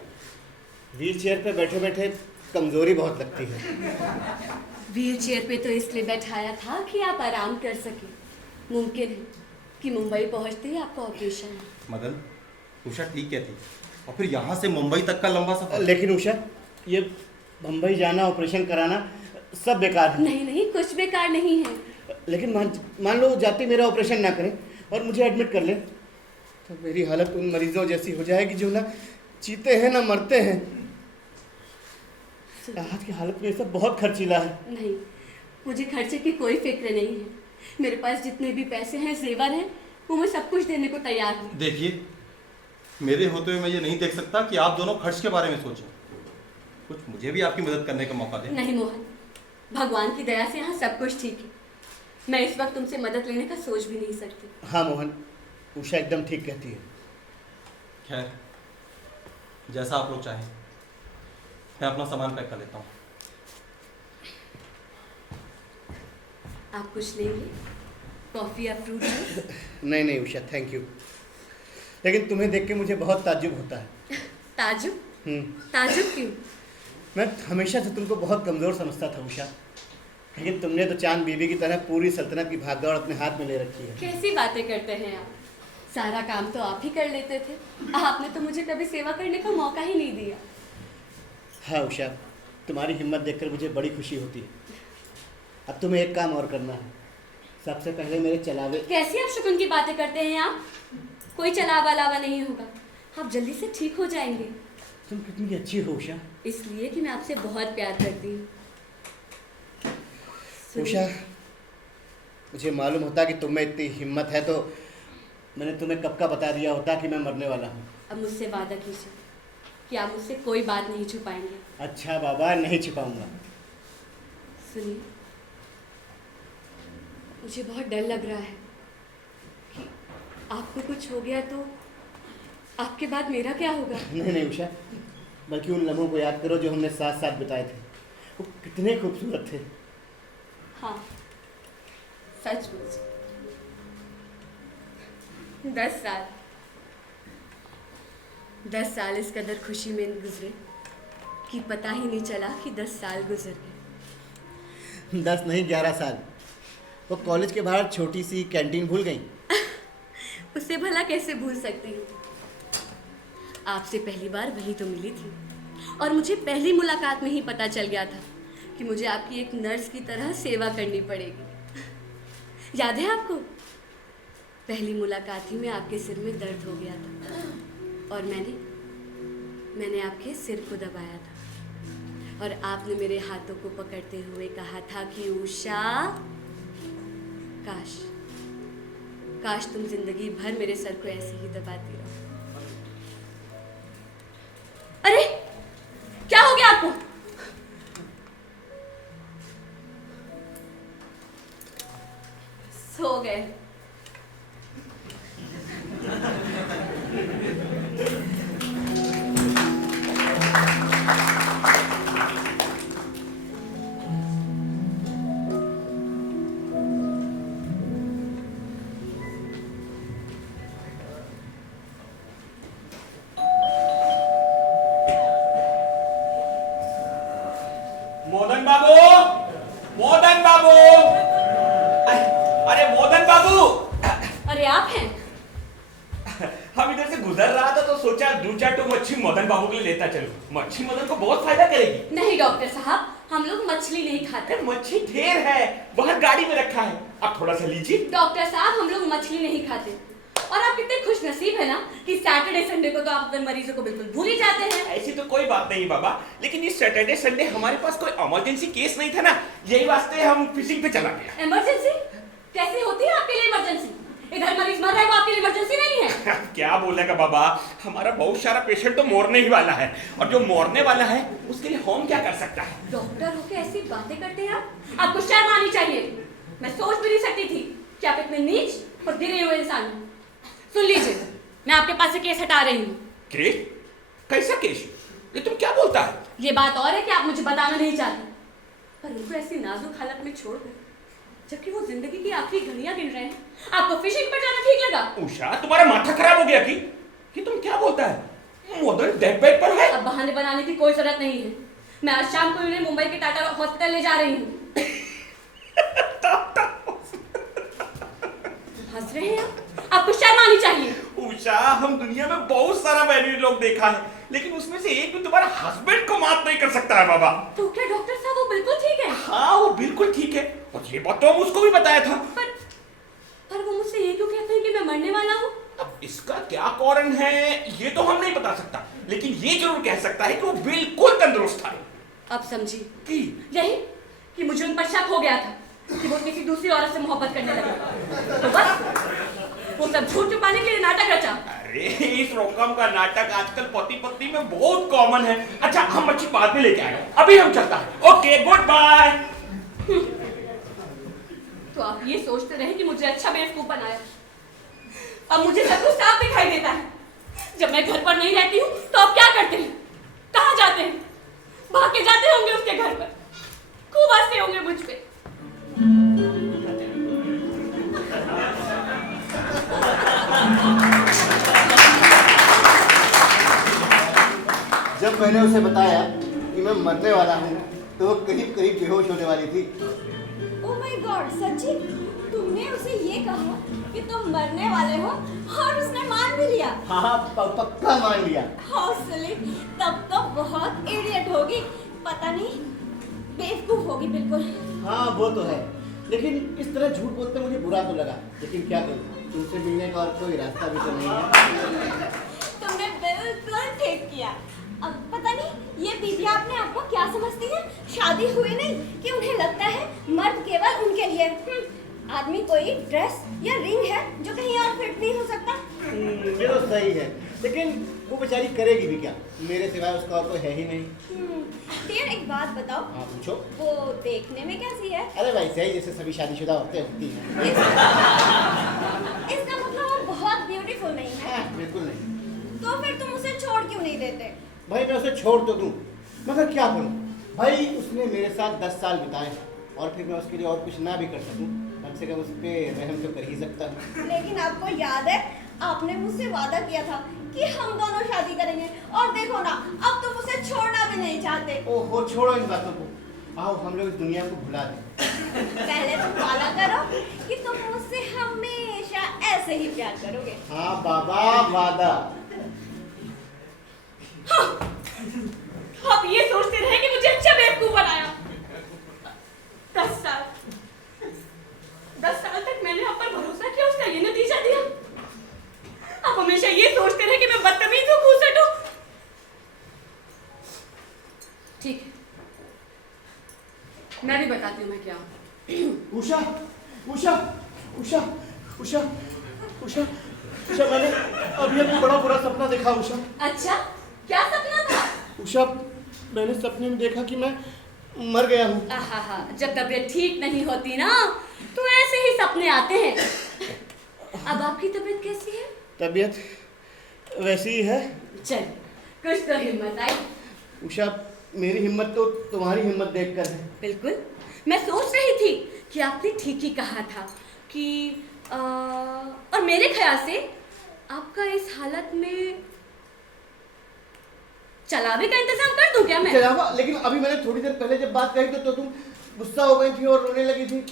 व्हील चेयर पे बैठे बैठे कमजोरी बहुत लगती है। व्हील चेयर पे तो इसलिए बैठाया था कि आप आराम कर सके। मुमकिन है कि मुंबई पहुंचते ही आपका ऑपरेशन है। मदन, उषा ठीक कहती, और फिर यहाँ से मुंबई तक का लंबा सफर। लेकिन उषा, ये मुंबई जाना, ऑपरेशन कराना सब बेकार है। नहीं नहीं, कुछ बेकार नहीं है। लेकिन मान लो जाते मेरा ऑपरेशन ना करें और मुझे एडमिट कर ले, तो मेरी हालत उन मरीजों जैसी हो जाएगी जो ना जीते हैं ना मरते हैं। आज की हालत में सब बहुत खर्चीला है। नहीं, मुझे खर्चे की कोई फिक्र नहीं है। मेरे पास जितने भी पैसे हैं, जेवर हैं, वो मैं सब कुछ देने को तैयार हूँ। देखिए, मेरे होते हुए मैं ये नहीं देख सकता कि आप दोनों खर्च के बारे में सोचें। कुछ मुझे भी आपकी मदद करने का मौका दें। नहीं मोहन, भगवान की दया से यहाँ सब कुछ ठीक है। मैं इस वक्त तुमसे मदद लेने का सोच भी नहीं सकती। हाँ मोहन, उषा एकदम ठीक कहती है। खैर, जैसा आप लोग चाहें, मैं अपना सामान पैक कर लेता हूँ। आप कुछ लेंगे? कॉफी या फ्रूट जूस? नहीं नहीं उषा, थैंक यू। लेकिन तुम्हें देख के मुझे बहुत ताज्जुब होता है। ताजुब? हम्म, ताजुब क्यों? मैं हमेशा से तुमको बहुत कमज़ोर समझता था उषा, लेकिन तुमने तो चांद बीबी की तरह पूरी सल्तनत की भागदौड़ अपने हाथ में ले रखी है। कैसी बातें करते हैं आप? सारा काम तो आप ही कर लेते थे। आपने तो मुझे कभी सेवा करने का मौका ही नहीं दिया। हाँ उषा, तुम्हारी हिम्मत देखकर मुझे बड़ी खुशी होती है। अब तुम्हें एक काम और करना है। सबसे पहले मेरे चलावे। कैसी आप शुकुन की बातें करते हैं आप? कोई चलावा लावा नहीं होगा, आप जल्दी से ठीक हो जाएंगे। तुम कितनी अच्छी हो उषा। इसलिए कि मैं आपसे बहुत प्यार करती हूँ। उषा, मुझे मालूम होता कि तुम में इतनी हिम्मत है तो मैंने तुम्हें कब का बता दिया होता कि मैं मरने वाला हूँ। अब मुझसे वादा कीजिए कि आप मुझसे कोई बात नहीं छुपाएंगे। अच्छा बाबा, नहीं छिपाऊंगा। सुनिए, मुझे बहुत डर लग रहा है कि आपको कुछ हो गया तो आपके बाद मेरा क्या होगा? नहीं नहीं उषा, बल्कि उन लम्हों को याद करो जो हमने साथ साथ बिताए थे। वो कितने खूबसूरत थे। हाँ, सचमुच 10 साल इस कदर खुशी में गुजरे कि पता ही नहीं चला कि 10 साल गुजर गए। 10 नहीं 11 साल। वो कॉलेज के बाहर छोटी सी कैंटीन भूल गई। उसे भला कैसे भूल सकती हूँ? आपसे पहली बार वही तो मिली थी और मुझे पहली मुलाकात में ही पता चल गया था कि मुझे आपकी एक नर्स की तरह सेवा करनी पड़ेगी। याद है आपको? पहली मुलाकात ही में आपके सिर में दर्द हो गया था और मैंने आपके सिर को दबाया था और आपने मेरे हाथों को पकड़ते हुए कहा था कि उषा, काश तुम जिंदगी भर मेरे सर को ऐसे ही दबाती रहो। अरे क्या हो गया आपको? सो गए? मोदन बाबू, मोदन बाबू, अरे मोदन बाबू। अरे आप हैं? हम इधर से गुजर रहा था तो सोचा 2-4 मच्छी मदन बाबू के लिए लेता चलूं। मच्छी मदन को बहुत फायदा करेगी। नहीं डॉक्टर साहब, हम लोग मछली नहीं खाते। अरे मच्छी ढेर है, बाहर गाड़ी में रखा है, आप थोड़ा सा लीजिए। डॉक्टर साहब, हम लोग मछली नहीं खाते और आप कितने खुश नसीब है ना कि सैटरडे संडे को तो आप अपने मरीजों को बिल्कुल भूल ही जाते हैं। ऐसी तो कोई बात नहीं बाबा, लेकिन इस सैटरडे संडे हमारे पास कोई इमरजेंसी केस नहीं था ना, यही वास्ते हम फिशिंग पे चला गया। इमरजेंसी कैसी होती है आपके लिए इमरजेंसी? इधर मरीज मर रहा है, वो आपके लिए इमरजेंसी नहीं है। क्या बोलेगा बाबा, हमारा बहुत सारा पेशेंट तो मरने ही वाला है और जो मरने वाला है उसके लिए हम क्या कर सकता है। डॉक्टर होके ऐसी बातें करते हैं आप? आपको शर्म आनी चाहिए। मैं सोच भी नहीं सकती थी कि आप इतने नीच और गिरे हुए इंसान हैं। सुन लीजिए, मैं आपके पास से केस हटा रही हूँ। केस? कैसा केस? ये तुम क्या बोलता है? ये बात और है कि आप मुझे बताना नहीं चाहते, पर उनको ऐसी नाजुक हालत में छोड़कर, जबकि वो जिंदगी की आखिरी घड़ियां गिन रहे हैं, आपको फिशिंग पर जाना ठीक लगा? उषा, तुम्हारा माथा खराब हो गया कि तुम क्या बोलता है? मदन डेथ बेड पर है। अब बहाने बनाने की कोई जरूरत नहीं है। मैं आज शाम को उन्हें मुंबई के टाटा हॉस्पिटल ले जा रही हूँ। हंस रहे हैं आप? आपको शर्म आनी चाहिए। उषा, हम दुनिया में बहुत सारा वैल्यू लोग देखा है, लेकिन उसमें से एक भी तुम्हारा हस्बैंड को माफ नहीं कर सकता है बाबा। तो क्या डॉक्टर साहब वो बिल्कुल ठीक है? हाँ, वो बिल्कुल ठीक है और ये बात तो हम उसको भी बताया था। पर वो मुझसे ये क्यों कहते हैं कि मैं मरने वाला हूँ? अब इसका क्या कारण है ये तो हम नहीं बता सकता, लेकिन ये जरूर कह सकता है कि वो बिल्कुल तंदुरुस्त था। अब समझी कि यही कि मुझे उन पर शक हो गया था कि वो किसी दूसरी औरत से मोहब्बत करने लगे, तो बस वो सब झूठ छुपाने के लिए नाटक रचा। अरे इस रकम का नाटक आजकल पति पत्नी में बहुत कॉमन है। अच्छा, हम मच्छी बाद में लेके आए, अभी हम चलता है। Okay, goodbye. तो आप ये सोचते रहे कि मुझे अच्छा बेवकूफ बनाया। अब मुझे सब कुछ साफ दिखाई देता है। जब मैं घर पर नहीं रहती हूँ तो आप क्या करते हैं? कहाँ जाते हैं? भाग के जाते होंगे उसके घर पर, खूब हंसते होंगे मुझ पे। जब मैंने उसे बताया कि मैं मरने वाला हूँ तो वो करीब करीब बेहोश होने वाली थी। ओह माय गॉड, सच्ची? तुमने उसे ये कहा कि तुम मरने वाले हो और उसने मान भी लिया? हाँ पक्का मान लिया। हाउ सिली, तब तो बहुत इडियट होगी, पता नहीं बेवकूफ होगी बिल्कुल। हाँ वो तो है, लेकिन इस तरह झूठ बोलते मुझे बुरा तो लगा, लेकिन क्या करूँ, तुमसे मिलने का और कोई रास्ता भी तो नहीं है। तुमने बिल्कुल ठीक किया। अब पता नहीं ये दीदियाँ अपने आप को क्या समझती हैं, शादी हुई नहीं कि उन्हें लगता है मर्द केवल उनके लिए। आदमी कोई ड्रेस या रिंग है जो कहीं और फिट नहीं हो सकता। ये तो सही है, लेकिन वो बेचारी करेगी भी क्या, मेरे सिवाय उसका और कोई है ही नहीं। डियर एक बात बताओ। हाँ पूछो। वो देखने में कैसी है? अरे वैसे ही जैसे सभी शादीशुदा औरतें होती हैं। इसका मतलब वो बहुत ब्यूटीफुल नहीं है? बिल्कुल नहीं। तो फिर तुम उसे छोड़ क्यों नहीं देते? भाई मैं उसे छोड़ तो दूं, मगर क्या करूं भाई, उसने मेरे साथ 10 साल बिताए और फिर मैं उसके लिए और कुछ ना भी कर सकूं, कम से कम उस पर रहम तो कर ही सकता हूं। लेकिन आपको याद है आपने मुझसे वादा किया था कि हम दोनों शादी करेंगे, और देखो ना अब तुम उसे छोड़ना भी नहीं चाहते। ओहो छोड़ो इन बातों को, आओ हम लोग इस दुनिया को भुला दें। पहले तुम वादा करो कि तुम मुझसे हमेशा ऐसे ही प्यार करोगे। हाँ बाबा वादा। हाँ। आप ये सोचते रहे कि मुझे अच्छा बेवकूफ बनाया। 10 साल तक मैंने आप पर भरोसा किया, उसका ये नतीजा दिया। आप हमेशा ये सोचते रहे कि मैं बदतमीज हूँ, घूसट हूँ। ठीक है, मैं भी बताती हूँ मैं क्या हूँ। उषा उषा उषा उषा उषा उषा मैंने अभी अभी बड़ा बुरा सपना देखा उषा। अच्छा, क्या सपना था? उषा मैंने सपने में देखा कि मैं मर गया हूँ। आहा, जब तबीयत ठीक नहीं होती ना तो ऐसे ही सपने आते हैं। अब आपकी तबीयत कैसी है? तबीयत वैसी ही है। चल, कुछ तो हिम्मत आई। उषा मेरी हिम्मत तो तुम्हारी हिम्मत देखकर है। बिल्कुल, मैं सोच रही थी कि आपने ठीक ही कहा था कि और मेरे ख्याल से आपका इस हालत में चलावे का इंतजाम कर दूं क्या मैं? चलावा? लेकिन अभी मैंने थोड़ी देर पहले जब बात कही तो तुम गुस्सा हो गई थी और रोने लगी थी।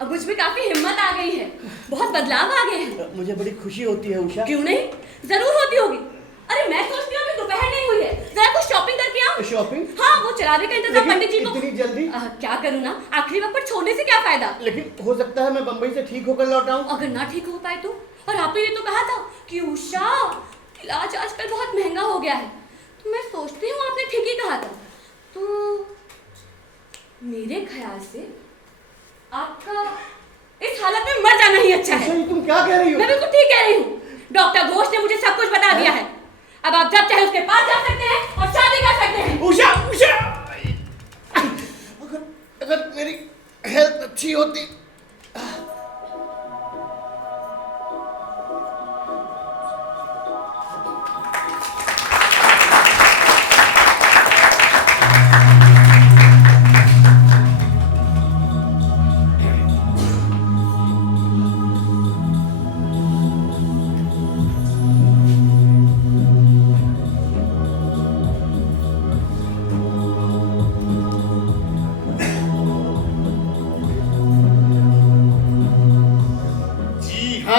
अब मुझ में काफी हिम्मत आ गई है, बहुत बदलाव आ गए हैं। मुझे बड़ी खुशी होती है उषा। क्यों नहीं, जरूर होती होगी। अरे मैं सोचती हूँ अभी दोपहर नहीं हुई है, जरा कुछ शॉपिंग करके आओ। शॉपिंग? हाँ, वो चलावे का इंतजाम पंडित जी को। इतनी जल्दी? क्या करूँ ना, आखिरी वक्त पर छोड़ने से क्या फायदा। लेकिन हो सकता है मैं बम्बई से ठीक होकर लौट आऊं। अगर ना ठीक हो पाए तो? और आपने ये तो कहा था कि उषा इलाज आजकल बहुत महंगा हो गया है, तो मैं सोचती हूँ आपने ठीक ही कहा था। तो मेरे ख्याल से आपका इस हालत में मर जाना ही अच्छा है। तुम क्या कह रही हो? मैं बिल्कुल ठीक कह रही हूँ। डॉक्टर घोष ने मुझे सब कुछ बता दिया है। अब आप जब चाहे उसके पास जा सकते हैं और शादी कर सकते हैं। उषा उषा अगर मेरी हेल्थ अच्छी होती।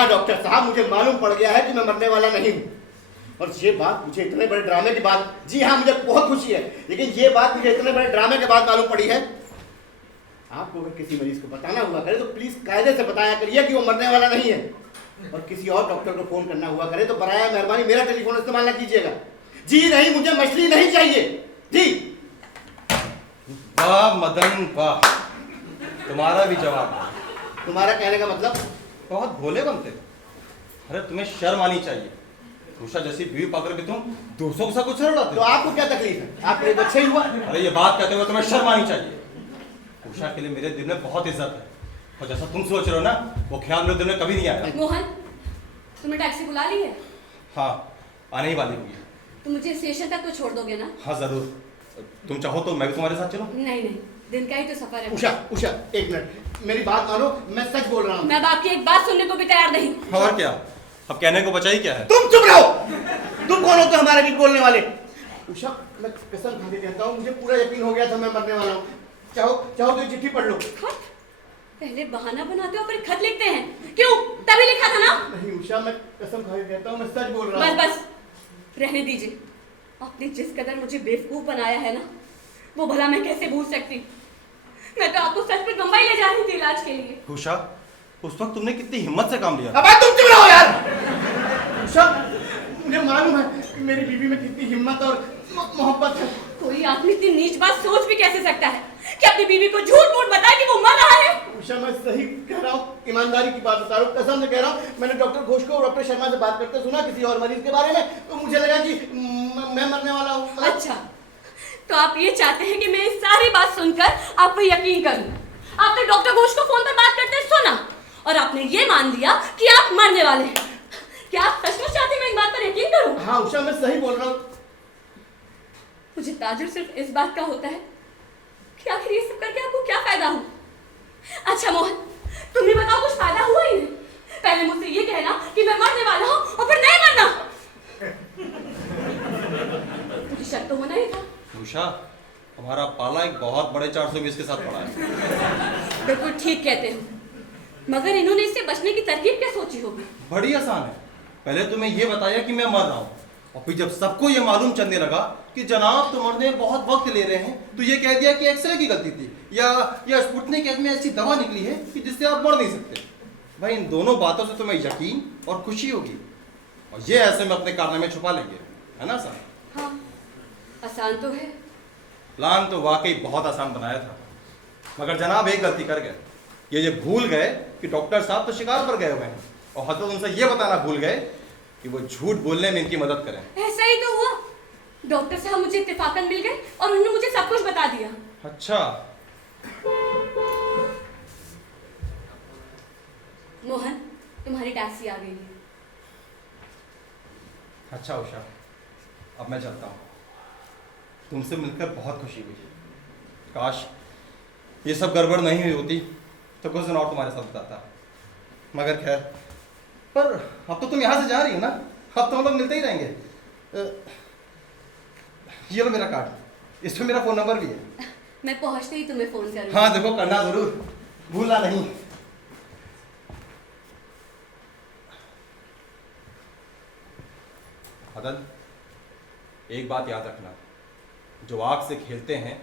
डॉक्टर साहब मुझे मालूम पड़ गया है कि मैं मरने वाला नहीं हूँ, और ये बात मुझे इतने बड़े ड्रामे के बाद, जी हाँ मुझे बहुत खुशी है, लेकिन ये बात मुझे इतने बड़े ड्रामे के बाद मालूम पड़ी है। आपको अगर किसी मरीज को बताना हुआ करे तो प्लीज कायदे से बताया करिए कि वो मरने वाला नहीं है, और किसी और डॉक्टर को फोन करना हुआ करे तो बराए मेहरबानी मेरा टेलीफोन इस्तेमाल ना कीजिएगा। जी नहीं, मुझे मछली नहीं चाहिए जी। वाह मदन वाह, तुम्हारा भी जवाब। तुम्हारा कहने का मतलब? बहुत भोले बनते। अरे तुम्हें शर्म आनी चाहिए, उषा जैसी बीवी पाकर भी तुम दूसरों के साथ कुछ लड़ाते। तो आपको क्या तकलीफ है? आप मेरे बच्चे ही हुआ। अरे ये बात कहते हुए तुम्हें शर्म आनी चाहिए। उषा के लिए मेरे दिल में बहुत इज्जत है, और जैसा तुम सोच रहे हो ना वो ख्याल मेरे दिल में कभी नहीं आया। मोहन, तुमने टैक्सी बुला ली है? हाँ आने ही वाली होगी। तो मुझे स्टेशन तक तो छोड़ दोगे ना? हाँ जरूर, तुम चाहो तो मैं भी तुम्हारे साथ चलूं? नहीं नहीं, दिन का ही तो सफर है। उषा उषा एक मिनट, मेरी बात मानो, मैं सच बोल रहा हूँ। मैं आपकी एक बात सुनने को भी तैयार नहीं। और क्या, अब कहने को बचा ही क्या है। तुम चुप रहो। तुम कौन हो तो हमारे बीच बोलने वाले? उषा, मैं कसम खा के कहता हूँ, मुझे पूरा यकीन हो गया था मैं मरने वाला हूँ। चाहो तो ये चिट्ठी पढ़ लो। खत? पहले बहाना बनाते हो फिर खत लिखते हैं, क्यों? तभी लिखा था ना? नहीं उषा, मैं कसम खा के कहता हूँ, मैं सच बोल रहा हूँ। बस रहने दीजिए। आपने जिस कदर मुझे बेवकूफ बनाया है ना, वो भला मैं कैसे भूल सकती। मैं तो आपको सच में मुंबई ले जा रही थी इलाज के लिए। उषा, उस वक्त तुमने कितनी हिम्मत से काम लिया। अब तुम चुप रहो यार। उषा, मुझे मालूम है कि मेरी बीवी में कितनी हिम्मत और मोहब्बत है। कोई आदमी इतनी नीच बात सोच भी कैसे सकता है कि अपनी बीवी को झूठ मूठ बताए कि वो मर रहा है। उषा, मैं सही कह रहा हूँ, ईमानदारी की बात बता रहा हूँ, कसम से कह रहा हूँ। मैंने डॉक्टर घोष को और डॉक्टर शर्मा से बात करते सुना किसी और मरीज के बारे में, तो मुझे लगा कि मैं मरने वाला हूँ। अच्छा, तो आप ये चाहते हैं कि मैं इस सारी बात सुनकर आप पर यकीन करूं? आपने डॉक्टर घोष को फोन पर बात करते सुना और आपने ये मान लिया कि आप मरने वाले हैं। क्या आप सचमुच चाहते हैं मैं इस बात पर यकीन करूं? हाँ उषा, मैं सही बोल रहा हूँ। मुझे ताजुब सिर्फ इस बात का होता है कि आखिर ये सब करके आपको क्या फायदा हुआ? अच्छा मोहन, तुम ही बताओ, कुछ फायदा हुआ ही नहीं। पहले मुझसे ये कहना कि मैं मरने वाला हूँ और फिर नहीं मरना। मुझे शक तो होना ही था। उषा, हमारा पाला एक बहुत बड़े 420 के साथ पड़ा है। बिल्कुल ठीक कहते हो, मगर इन्होंने इससे बचने की तरकीब क्या सोची होगी? बड़ी आसान है। पहले तुम्हें ये बताया कि मैं मर रहा हूँ, और फिर जब सबको ये मालूम चलने लगा कि जनाब तो मरने में बहुत वक्त ले रहे हैं, तो ये कह दिया कि एक्सरे की गलती थी, या स्पुतनिक में ऐसी दवा निकली है कि जिससे आप मर नहीं सकते। भाई, इन दोनों बातों से तुम्हें यकीन और खुशी होगी, और ये ऐसे में अपने कारनामे छुपा लेंगे, है ना सर? हाँ, आसान तो है। प्लान तो वाकई बहुत आसान बनाया था, मगर जनाब एक गलती कर गए। ये भूल गए कि डॉक्टर साहब तो शिकार पर गए हुए हैं, और हजरत उनसे ये बताना भूल गए कि वो झूठ बोलने में इनकी मदद करें। ऐसा ही तो हुआ। डॉक्टर साहब मुझे इत्तेफाकन मिल गए और उन्होंने मुझे सब कुछ बता दिया। अच्छा, मोहन, तुम्हारी टैक्सी आ गई है। अच्छा उषा, अब मैं चलता हूँ। तुमसे मिलकर बहुत खुशी हुई। काश ये सब गड़बड़ नहीं हुई होती तो कुछ दिन और तुम्हारे साथ बताता, मगर खैर। पर अब तो तुम यहाँ से जा रही हो ना, अब तो हम लोग मिलते ही रहेंगे। ये लो मेरा कार्ड, इसमें मेरा फ़ोन नंबर भी है। मैं पहुँचते ही तुम्हें फ़ोन करूँगी। हाँ देखो, करना ज़रूर, भूलना नहीं। अदल, एक बात याद रखना, जो आग से खेलते हैं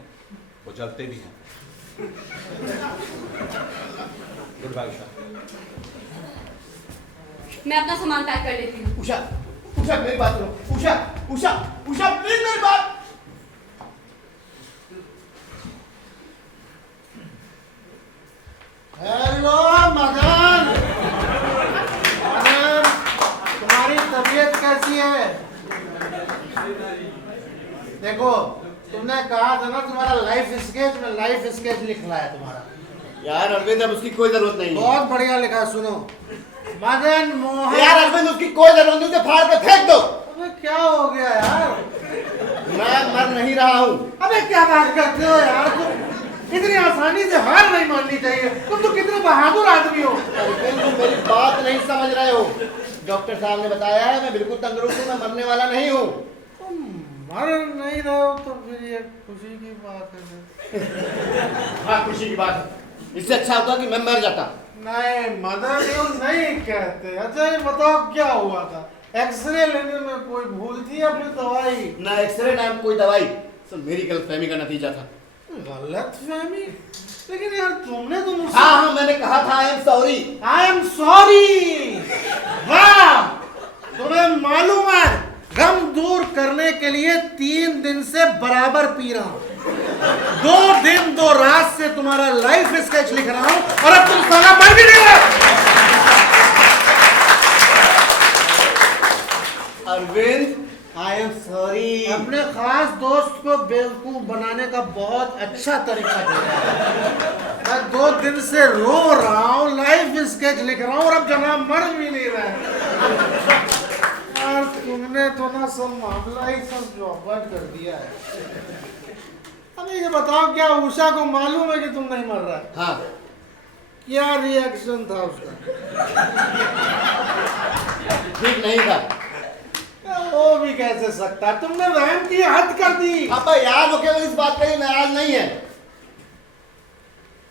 वो जलते भी हैं। Good bye Usha. मैं अपना सामान पैक कर लेती हूँ। उषा, उषा मेरी बात सुनो। उषा, उषा, उषा प्लीज मेरी बात। हेलो मदन, मदन, तुम्हारी तबीयत कैसी है? देखो, तुमने कहा था ना तुम्हारा लाइफ स्केच, में लाइफ स्केच लिखना है तुम्हारा। यार अरविंद, अब उसकी कोई जरूरत नहीं है। बहुत बढ़िया लिखा। सुनो मदन मोहन। यार अरविंद, उसकी कोई जरूरत नहीं, उसे फाड़ के फेंक दो। अबे क्या हो गया यार? मैं मर नहीं रहा हूँ। अबे क्या बात करते हो यार, तुम इतनी आसानी से हार नहीं माननी चाहिए। तुम तो कितने बहादुर आदमी हो। अरविंद, तुम मेरी बात नहीं समझ रहे हो। डॉक्टर साहब ने बताया है, मैं बिल्कुल तंदुरुस्त हूँ, मैं मरने वाला नहीं हूँ। तुम मर नहीं रहे हो तो फिर ये खुशी की बात है। हाँ, खुशी की बात है। इससे अच्छा होता कि मैं मर जाता। नहीं मदन, यूँ नहीं कहते। अच्छा ये बताओ क्या हुआ था? एक्सरे लेने में कोई भूल थी या फिर दवाई? ना एक्सरे ना कोई दवाई, सब मेरी गलतफहमी का नतीजा था। गलतफहमी? लेकिन यार तुमने तो मुझसे। हाँ, मैंने कहा था आई am sorry. I am sorry. वाह, तुम्हें मालूम है गम दूर करने के लिए 3 दिन से बराबर पी रहा हूँ। 2 दिन 2 रात से तुम्हारा लाइफ स्केच लिख रहा हूँ, और अब तुम साला मर भी नहीं रहे। Arvind, I am sorry. अपने खास दोस्त को बेवकूफ बनाने का बहुत अच्छा तरीका दिया है। मैं 2 दिन से रो रहा हूँ, लाइफ स्केच लिख रहा हूँ, और अब जनाब मर भी नहीं रहे। यार तुमने तो ना सब मामला ही सब चौपट कर दिया है। अब ये बताओ, क्या उषा को मालूम है कि तुम नहीं मर रहा है? हाँ। क्या रिएक्शन था उसका? ठीक नहीं था। वो भी कैसे सकता? तुमने वहम की हद का दी। अब यार वो केवल इस बात के लिए नाराज नहीं है।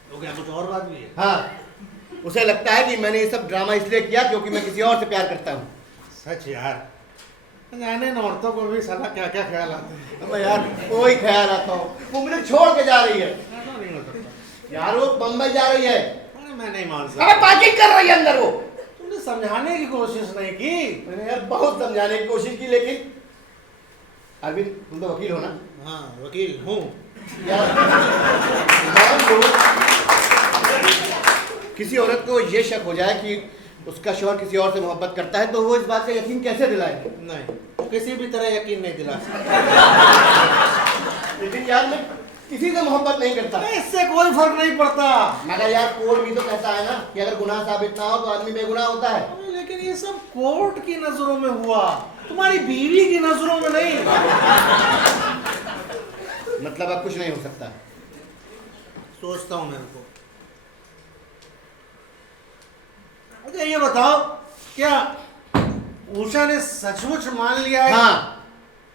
तो क्या कुछ और बात भी है? हाँ, उसे लगता है कि मैंने ये सब ड्रामा इसलिए किया क्योंकि मैं किसी और से प्यार करता हूँ। सच यार, जाने न औरतों को भी साला क्या क्या ख्याल आते हैं। अब यार कोई ख्याल आता हो, वो मुझे छोड़ के जा रही है। ऐसा नहीं हो सकता। यार वो बम्बई जा रही है। अरे मैं नहीं मान सकता। अबे पार्किंग कर रही है अंदर वो। तुमने समझाने की कोशिश नहीं की। मैंने यार बहुत समझाने की कोशिश की, लेकिन अरविंद तुम तो वकील हो ना? हाँ वकील हूँ। यार मान लो किसी औरत को ये शक हो जाए कि उसका शौहर किसी और से मोहब्बत करता है तो वो इस बात का यकीन कैसे दिलाए? नहीं, किसी भी तरह यकीन नहीं दिला सकता। लेकिन यार मैं किसी से मोहब्बत नहीं करता। इससे कोई फर्क नहीं पड़ता। मगर यार कोर्ट भी तो कहता है ना कि अगर गुनाह साबित ना हो तो आदमी बेगुनाह होता है। अबे लेकिन ये सब कोर्ट की नजरों में हुआ, तुम्हारी बीवी की नजरों में नहीं। मतलब अब कुछ नहीं हो सकता। सोचता हूँ मेरे को। अच्छा ये बताओ, क्या उषा ने सचमुच मान लिया है? हाँ।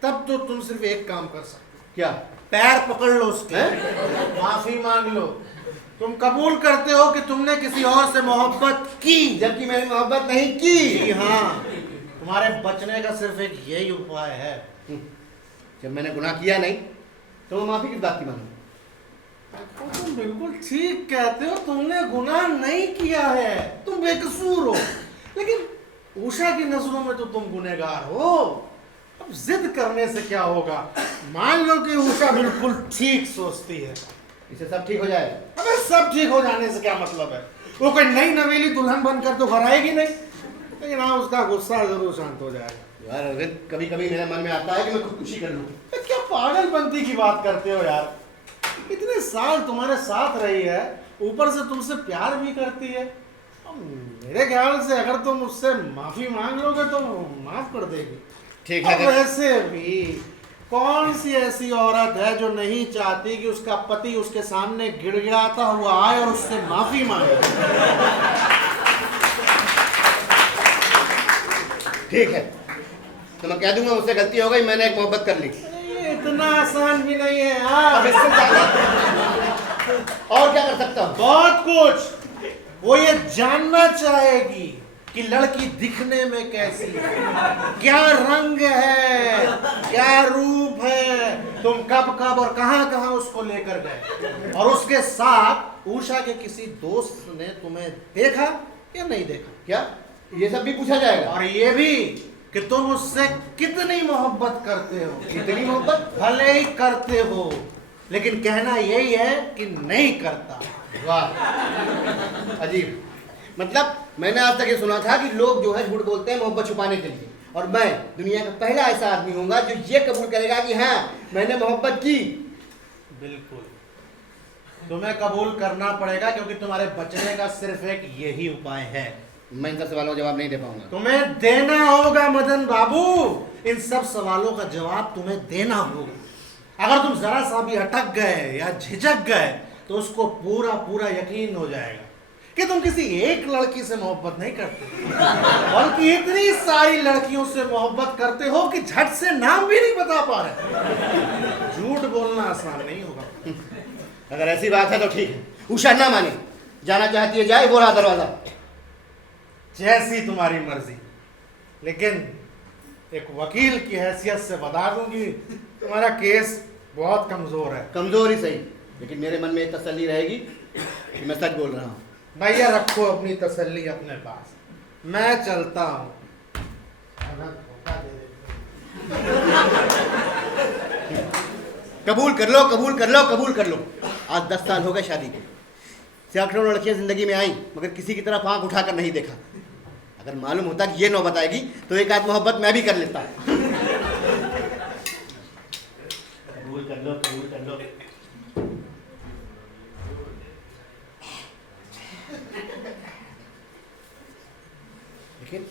तब तो तुम सिर्फ एक काम कर सकते हो। क्या? पैर पकड़ लो उसके, माफी मांग लो। तुम कबूल करते हो कि तुमने किसी और से मोहब्बत की, जबकि मैंने मोहब्बत नहीं की। जी हाँ, तुम्हारे बचने का सिर्फ एक यही उपाय है। जब मैंने गुनाह किया नहीं तो मैं माफी किस बात की मांगू? तुम बिल्कुल ठीक कहते हो, तुमने गुनाह नहीं किया है, तुम बेकसूर हो। लेकिन उषा की नजरों में तो तुम गुनहगार हो। अब जिद करने से क्या होगा? मान लो कि उषा बिल्कुल ठीक सोचती है, इससे सब ठीक हो जाएगा। अबे सब ठीक हो जाने से क्या मतलब है? वो कोई नई नवेली दुल्हन बनकर तो घर आएगी नहीं, लेकिन हाँ उसका गुस्सा जरूर शांत हो जाएगा। यार अगर कभी कभी मेरे मन में आता है कि मैं खुदकुशी कर लूं। क्या पागलपंती की बात करते हो यार? इतने साल तुम्हारे साथ रही है, ऊपर से तुमसे प्यार भी करती है। अब मेरे ख्याल से अगर तुम उससे माफी मांग लोगे तो माफ कर देगी। ठीक है। अब वैसे भी कौन सी ऐसी औरत है जो नहीं चाहती कि उसका पति उसके सामने गिड़गिड़ाता हुआ आए और उससे माफी मांगे? ठीक है, तो मैं कह दूंगा मुझसे गलती हो गई, मैंने एक मोहब्बत कर ली। ये इतना आसान भी नहीं है यार। अब इससे ज्यादा और क्या कर सकता हूँ? बहुत कुछ। वो ये जानना चाहेगी कि लड़की दिखने में कैसी है, क्या रंग है, क्या रूप है, तुम कब कब और कहां कहां उसको लेकर गए, और उसके साथ उषा के किसी दोस्त ने तुम्हें देखा या नहीं देखा। क्या ये सब भी पूछा जाएगा? और ये भी कि तुम उससे कितनी मोहब्बत करते हो। कितनी मोहब्बत? भले ही करते हो, लेकिन कहना यही है कि नहीं करता। वाह, अजीब। मतलब मैंने आज तक ये सुना था कि लोग जो है झूठ बोलते हैं मोहब्बत छुपाने के लिए, और मैं दुनिया का पहला ऐसा आदमी होऊंगा जो ये कबूल करेगा कि हाँ मैंने मोहब्बत की। बिल्कुल, तुम्हें कबूल करना पड़ेगा क्योंकि तुम्हारे बचने का सिर्फ एक यही उपाय है। मैं इन सब सवालों का जवाब नहीं दे पाऊंगा। तुम्हें देना होगा मदन बाबू, इन सब सवालों का जवाब तुम्हें देना होगा। अगर तुम जरा सा भी अटक गए या झिझक गए तो उसको पूरा पूरा यकीन हो जाएगा कि तुम किसी एक लड़की से मोहब्बत नहीं करते, बल्कि इतनी सारी लड़कियों से मोहब्बत करते हो कि झट से नाम भी नहीं बता पा रहे। झूठ बोलना आसान नहीं होगा। अगर ऐसी बात है तो ठीक है, उषा ना माने, जाना चाहती है जाए, वो रहा दरवाजा। जैसी तुम्हारी मर्जी, लेकिन एक वकील की हैसियत से बता दूं कि तुम्हारा केस बहुत कमजोर है। कमजोर ही सही, लेकिन मेरे मन में एक तसल्ली रहेगी कि मैं सच बोल रहा हूँ। भैया रखो अपनी तसल्ली अपने पास, मैं चलता हूँ। कबूल कर लो, कबूल कर लो, कबूल कर लो। आज 10 साल हो गए शादी के। सैकड़ों लड़कियां जिंदगी में आई, मगर किसी की तरफ आंख उठाकर नहीं देखा। अगर मालूम होता कि ये नौबत आएगी तो एक आध मोहब्बत मैं भी कर लेता। कबूल कर लो, कबूल कर लो। लेकिन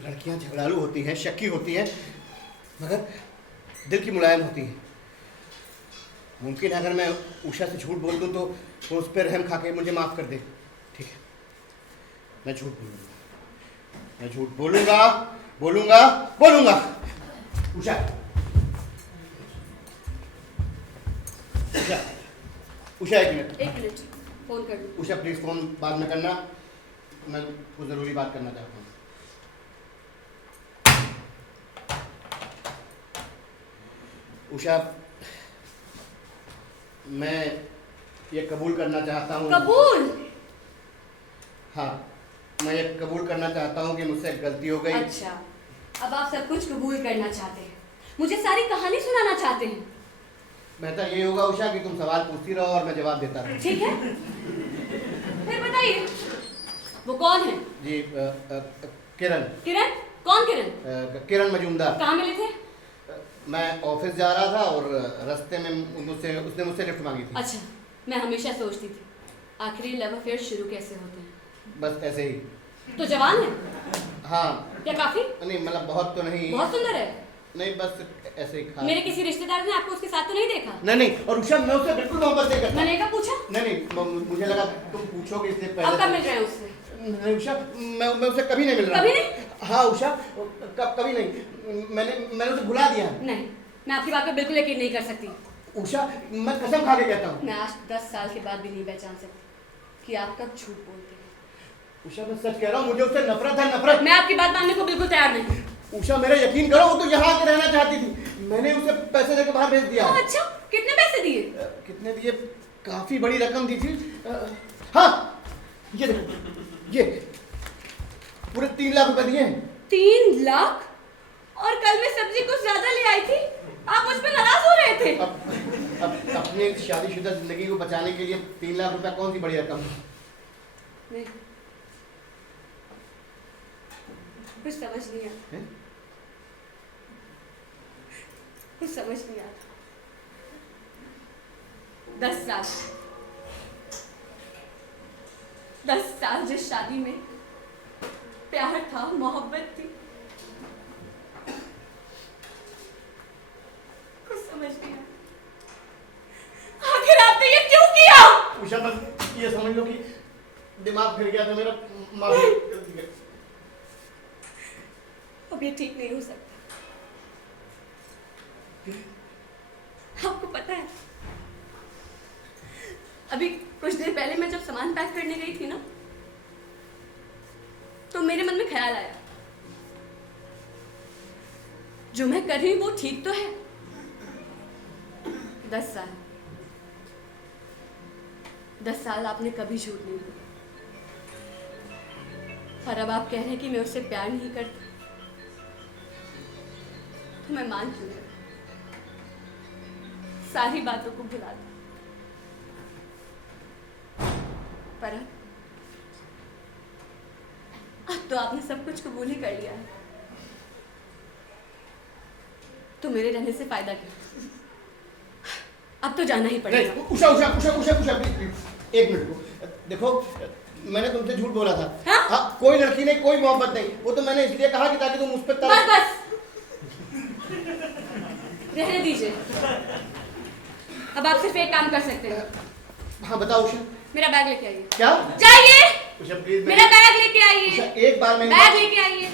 लड़कियां झगड़ालू होती हैं, शक्की होती हैं, मगर दिल की मुलायम होती हैं। मुमकिन है अगर मैं उषा से झूठ बोल दूं तो वो उस पर रहम खा के मुझे माफ़ कर दे। ठीक है, मैं झूठ बोलूंगा, मैं झूठ बोलूंगा, बोलूंगा, बोलूंगा। उषा उषा एक मिनट। एक मिनट, फोन कर लूँ। उषा प्लीज फोन बाद में करना, मैं कुछ जरूरी बात करना चाहता हूँ। उषा, मैं ये कबूल करना चाहता हूँ। कबूल? हाँ, मैं ये कबूल करना चाहता हूँ कि मुझसे गलती हो गई। अच्छा, अब आप सब कुछ कबूल करना चाहते हैं, मुझे सारी कहानी सुनाना चाहते हैं। बेहतर ये होगा उषा कि तुम सवाल पूछती रहो और मैं जवाब देता रहूं। ठीक है, फिर बताइए वो कौन है? जी किरण। किरण? कौन किरण? किरण मजूमदार। कहाँ मिले थे? मैं ऑफिस जा रहा था और रास्ते में उसने मुझसे लिफ्ट मांगी थी। अच्छा, मैं हमेशा सोचती थी आखिरी लव अफेयर शुरू कैसे होते हैं। बस ऐसे ही। तो जवान है? हाँ। या काफी? नहीं मतलब बहुत तो नहीं। बहुत सुंदर है? नहीं बस ऐसे ही। मेरे किसी रिश्तेदार ने आपको उसके साथ तो नहीं देखा? नहीं और उषा मैं उससे बिल्कुल मोहब्बत नहीं करता। मैंने कहा पूछा? नहीं मुझे लगा तुम पूछोगे इसलिए पहले। अब कब मिल रहे हैं उससे? नहीं उषा, मैं उससे कभी नहीं मिल रहा। कभी नहीं? हाँ उषा, कभी नहीं। मैंने उसे भुला दिया। नहीं, मैं आपकी बात पर बिल्कुल यकीन नहीं कर सकती। उषा, मैं कसम खा के कहता हूँ। मैं आज 10 साल के बाद भी नहीं पहचान सकती कि आप कब झूठ बोलते हैं। उषा मैं सच कह रहा हूँ, मुझे उससे नफरत है, नफरत। मैं आपकी बात मानने को बिल्कुल तैयार नहीं। उषा मेरा यकीन करो, वो तो यहाँ आके रहना चाहती थी, मैंने उसे पैसे देकर बाहर भेज दिया। अच्छा, कितने पैसे दिए? कितने दिए? काफी बड़ी रकम दी थी। हाँ ये देखो, ये पूरे 3 लाख रुपए दिए। 3 लाख? और कल मैं सब्जी कुछ ज्यादा ले आई थी, आप मुझ पर नाराज हो रहे थे। अब अपने शादीशुदा जिंदगी को बचाने के लिए 3 लाख रुपया कौन सी बड़ी रकम? नहीं, कुछ समझ नहीं आता। कुछ समझ नहीं आता। 10 साल जिस शादी में प्यार था, मोहब्बत थी, कुछ समझ नहीं आता। आखिर आपने ये क्यों किया? उषा बस ये समझ लो कि दिमाग फिर गया था मेरा। माफी। अब ये ठीक नहीं हो सकता। आपको पता है, अभी कुछ देर पहले मैं जब सामान पैक करने गई थी ना, तो मेरे मन में ख्याल आया, जो मैं कर रही हूं वो ठीक तो है। 10 साल आपने कभी झूठ नहीं बोला, और अब आप कह रहे हैं कि मैं उससे प्यार नहीं करती, तो मैं मान क्यों? सारी बातों को भुला दो। पर अब तो आपने सब कुछ कबूल ही कर लिया है, तो मेरे रहने से फायदा क्या? अब तो जाना ही पड़ेगा। उषा उषा उषा उषा उषा प्लीज 1 मिनट को देखो, मैंने तुमसे झूठ बोला था। हाँ? कोई लड़की नहीं, कोई मोहब्बत नहीं, वो तो मैंने इसलिए कहा कि ताकि तुम उस पर बस रहने दीजिए। अब आप सिर्फ एक काम कर सकते हैं। हाँ बताओ उषा। मेरा बैग लेके आइए। क्या? जाइए। उषा प्लीज मेरा बैग लेके आइए। उषा एक बार में बैग लेके आइए।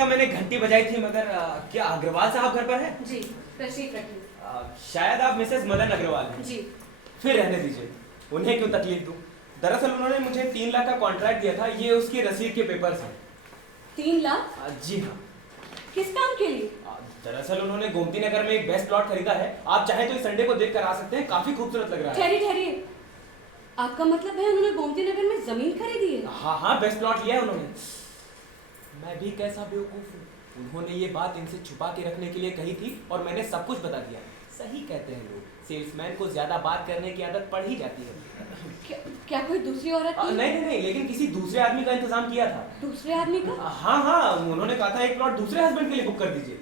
मैंने घंटी बजाई थी, मगर क्या अग्रवाल साहब घर पर है? जी, तशरीफ रखिए। शायद आप मिसेस मदन अग्रवाल हैं। जी। फिर रहने दीजिए, उन्हें क्यों तकलीफ दूं? दरअसल उन्होंने मुझे 3 लाख का कॉन्ट्रैक्ट दिया था, ये उसकी रसीद के पेपर्स हैं। 3 लाख? जी हाँ। किस काम के लिए? दरअसल उन्होंने गोमती नगर में एक बेस्ट प्लॉट खरीदा है, आप चाहे तो इस संडे को देख कर आ सकते हैं, काफी खूबसूरत लग रहा है। ठहरिए, आपका मतलब है उन्होंने गोमती नगर में जमीन खरीदी है? हाँ, बेस्ट प्लॉट लिया है उन्होंने। मैं भी कैसा बेवकूफ हूँ, उन्होंने ये बात इनसे छुपा के रखने के लिए कही थी और मैंने सब कुछ बता दिया। सही कहते हैं लोग, सेल्समैन को ज्यादा बात करने की आदत पड़ ही जाती है। क्या कोई दूसरी औरत? नहीं, लेकिन किसी दूसरे आदमी का इंतजाम किया था। दूसरे आदमी का? हाँ, उन्होंने कहा था एक प्लॉट दूसरे हस्बैंड के लिए बुक कर दीजिए।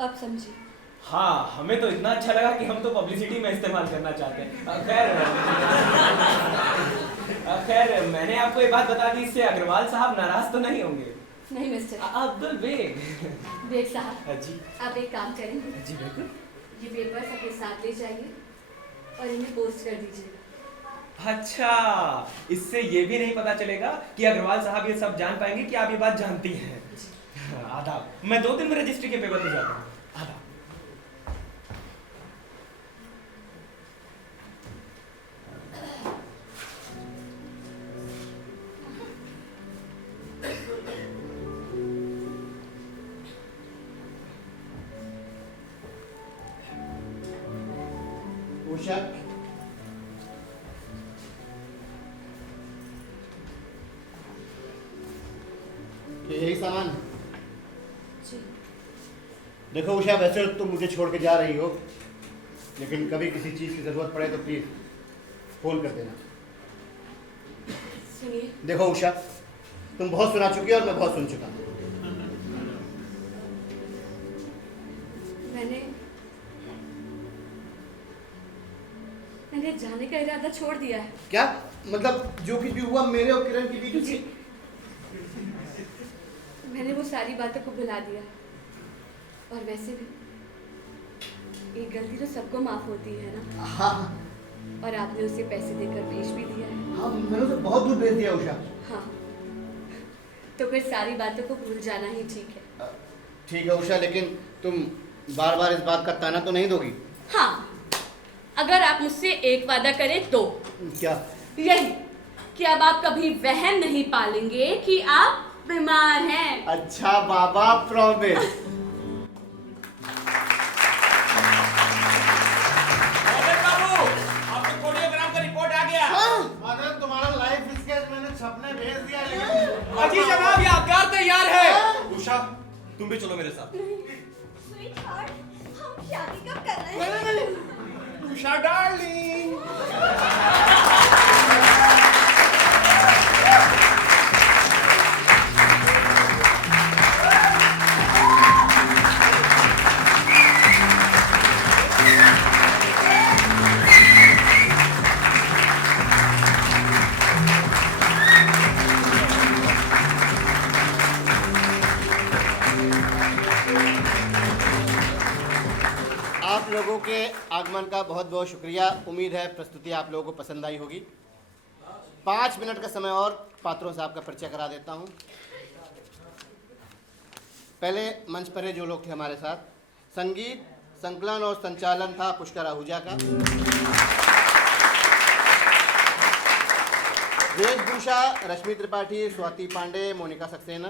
अब समझी, हाँ, हमें तो इतना अच्छा लगा कि हम तो पब्लिसिटी में इस्तेमाल करना चाहते हैं। खैर मैंने आपको ये बात बता दी, इससे अग्रवाल साहब नाराज तो नहीं होंगे? नहीं मिस्टर अब्दुल बेग। बेग साहब, जी आप एक काम करेंगे, जी बिल्कुल। ये पेपर्स अपने साथ ले जाइए और इन्हें पोस्ट कर दीजिएगा। अच्छा, इससे ये भी नहीं पता चलेगा कि अग्रवाल साहब ये सब जान पाएंगे कि आप ये बात जानती हैं। आदाब, मैं 2 दिन में रजिस्ट्री के पेपर पे जाता हूँ। आदाब। उषा, यही सामान है? जी। देखो उषा, वैसे तुम मुझे छोड़ के जा रही हो, लेकिन कभी किसी चीज़ की ज़रूरत पड़े तो प्लीज़ फ़ोन कर देना। सुनिए, देखो उषा, तुम बहुत सुना चुकी हो और मैं बहुत सुन चुका हूँ। मैंने जाने का इरादा छोड़ दिया है। क्या मतलब? जो कुछ भी हुआ मेरे और किरण के बीच जी, मैंने वो सारी बातों को भुला दिया। और वैसे भी एक गलती तो सबको माफ होती है ना। हाँ और आपने उसे पैसे देकर भेज भी दिया है। हाँ, मैंने उसे बहुत दूर भेज दिया उषा। हाँ, तो फिर सारी बातों को भूल जाना ही ठीक है। ठीक है उषा, लेकिन तुम बार बार इस बात का ताना तो नहीं दोगी? हाँ, अगर आप मुझसे एक वादा करें तो। क्या? यही कि अब आप कभी वहम नहीं पालेंगे कि आप बीमार हैं। अच्छा बाबा, प्रॉमिस। बाबू, आपके कोरियोग्राम का रिपोर्ट आ गया। मदर, तुम्हारा लाइफ स्केच मैंने छपने भेज दिया, लेकिन अजी जनाब, यादगार तैयार है। उषा, तुम भी चलो मेरे साथ। स्वीटहार्ट, हम शादी कब कर रहे हैं? उषा डार्लिंग, आप लोगों के आगमन का बहुत बहुत शुक्रिया। उम्मीद है प्रस्तुति आप लोगों को पसंद आई होगी। 5 मिनट का समय और पात्रों से आपका परिचय करा देता हूं। पहले मंच पर जो लोग थे हमारे साथ, संगीत, संकलन और संचालन था पुष्कर आहूजा का। वेशभूषा रश्मि त्रिपाठी, स्वाति पांडे, मोनिका सक्सेना।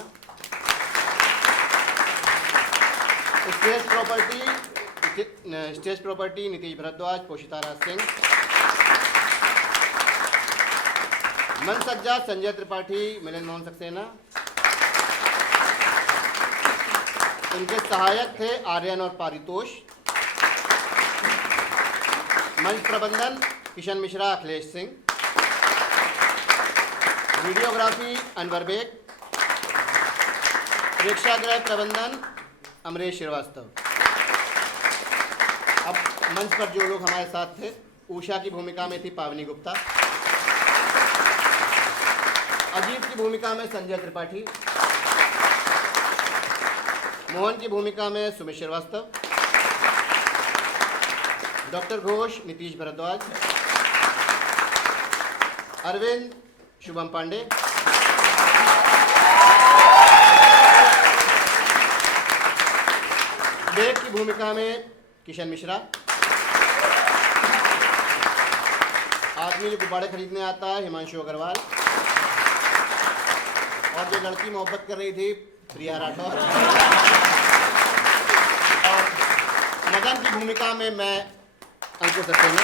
Stage property Nitish Bhardwaj, पोशिता Raj Singh. मंच सज्जा संजय त्रिपाठी, मिलिंद मोहन सक्सेना। इनके सहायक थे आर्यन और पारितोष। मंच प्रबंधन किशन मिश्रा, अखिलेश सिंह। वीडियोग्राफी अनवर बेग। प्रेक्षागृह प्रबंधन अमरीश श्रीवास्तव। अब मंच पर जो लोग हमारे साथ थे, उषा की भूमिका में थी पावनी गुप्ता। अजीत की भूमिका में संजय त्रिपाठी। मोहन की भूमिका में सुमित श्रीवास्तव। डॉक्टर घोष नीतीश भारद्वाज। अरविंद शुभम पांडे। बेग की भूमिका में किशन मिश्रा। आदमी जो गुब्बारे खरीदने आता है, हिमांशु अग्रवाल। और जो लड़की मोहब्बत कर रही थी, प्रिया राठौर। और मदन की भूमिका में मैं, अंकुश सक्सेना।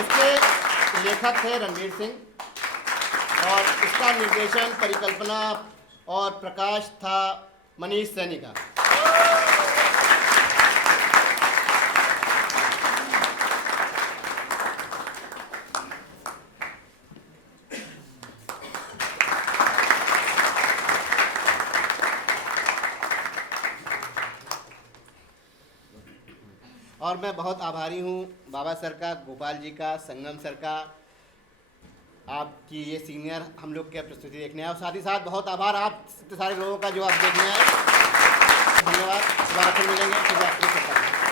इसके लेखक थे रणवीर सिंह और इसका निर्देशन, परिकल्पना और प्रकाश था मनीष सैनी का। और मैं बहुत आभारी हूँ बाबा सर का, गोपाल जी का, संगम सर का, आपकी ये सीनियर हम लोग के प्रस्तुति देखने आए, और साथ ही साथ बहुत आभार आप इतने सारे लोगों का जो आप देखने आए। धन्यवाद। दोबारा फिर मिलेंगे।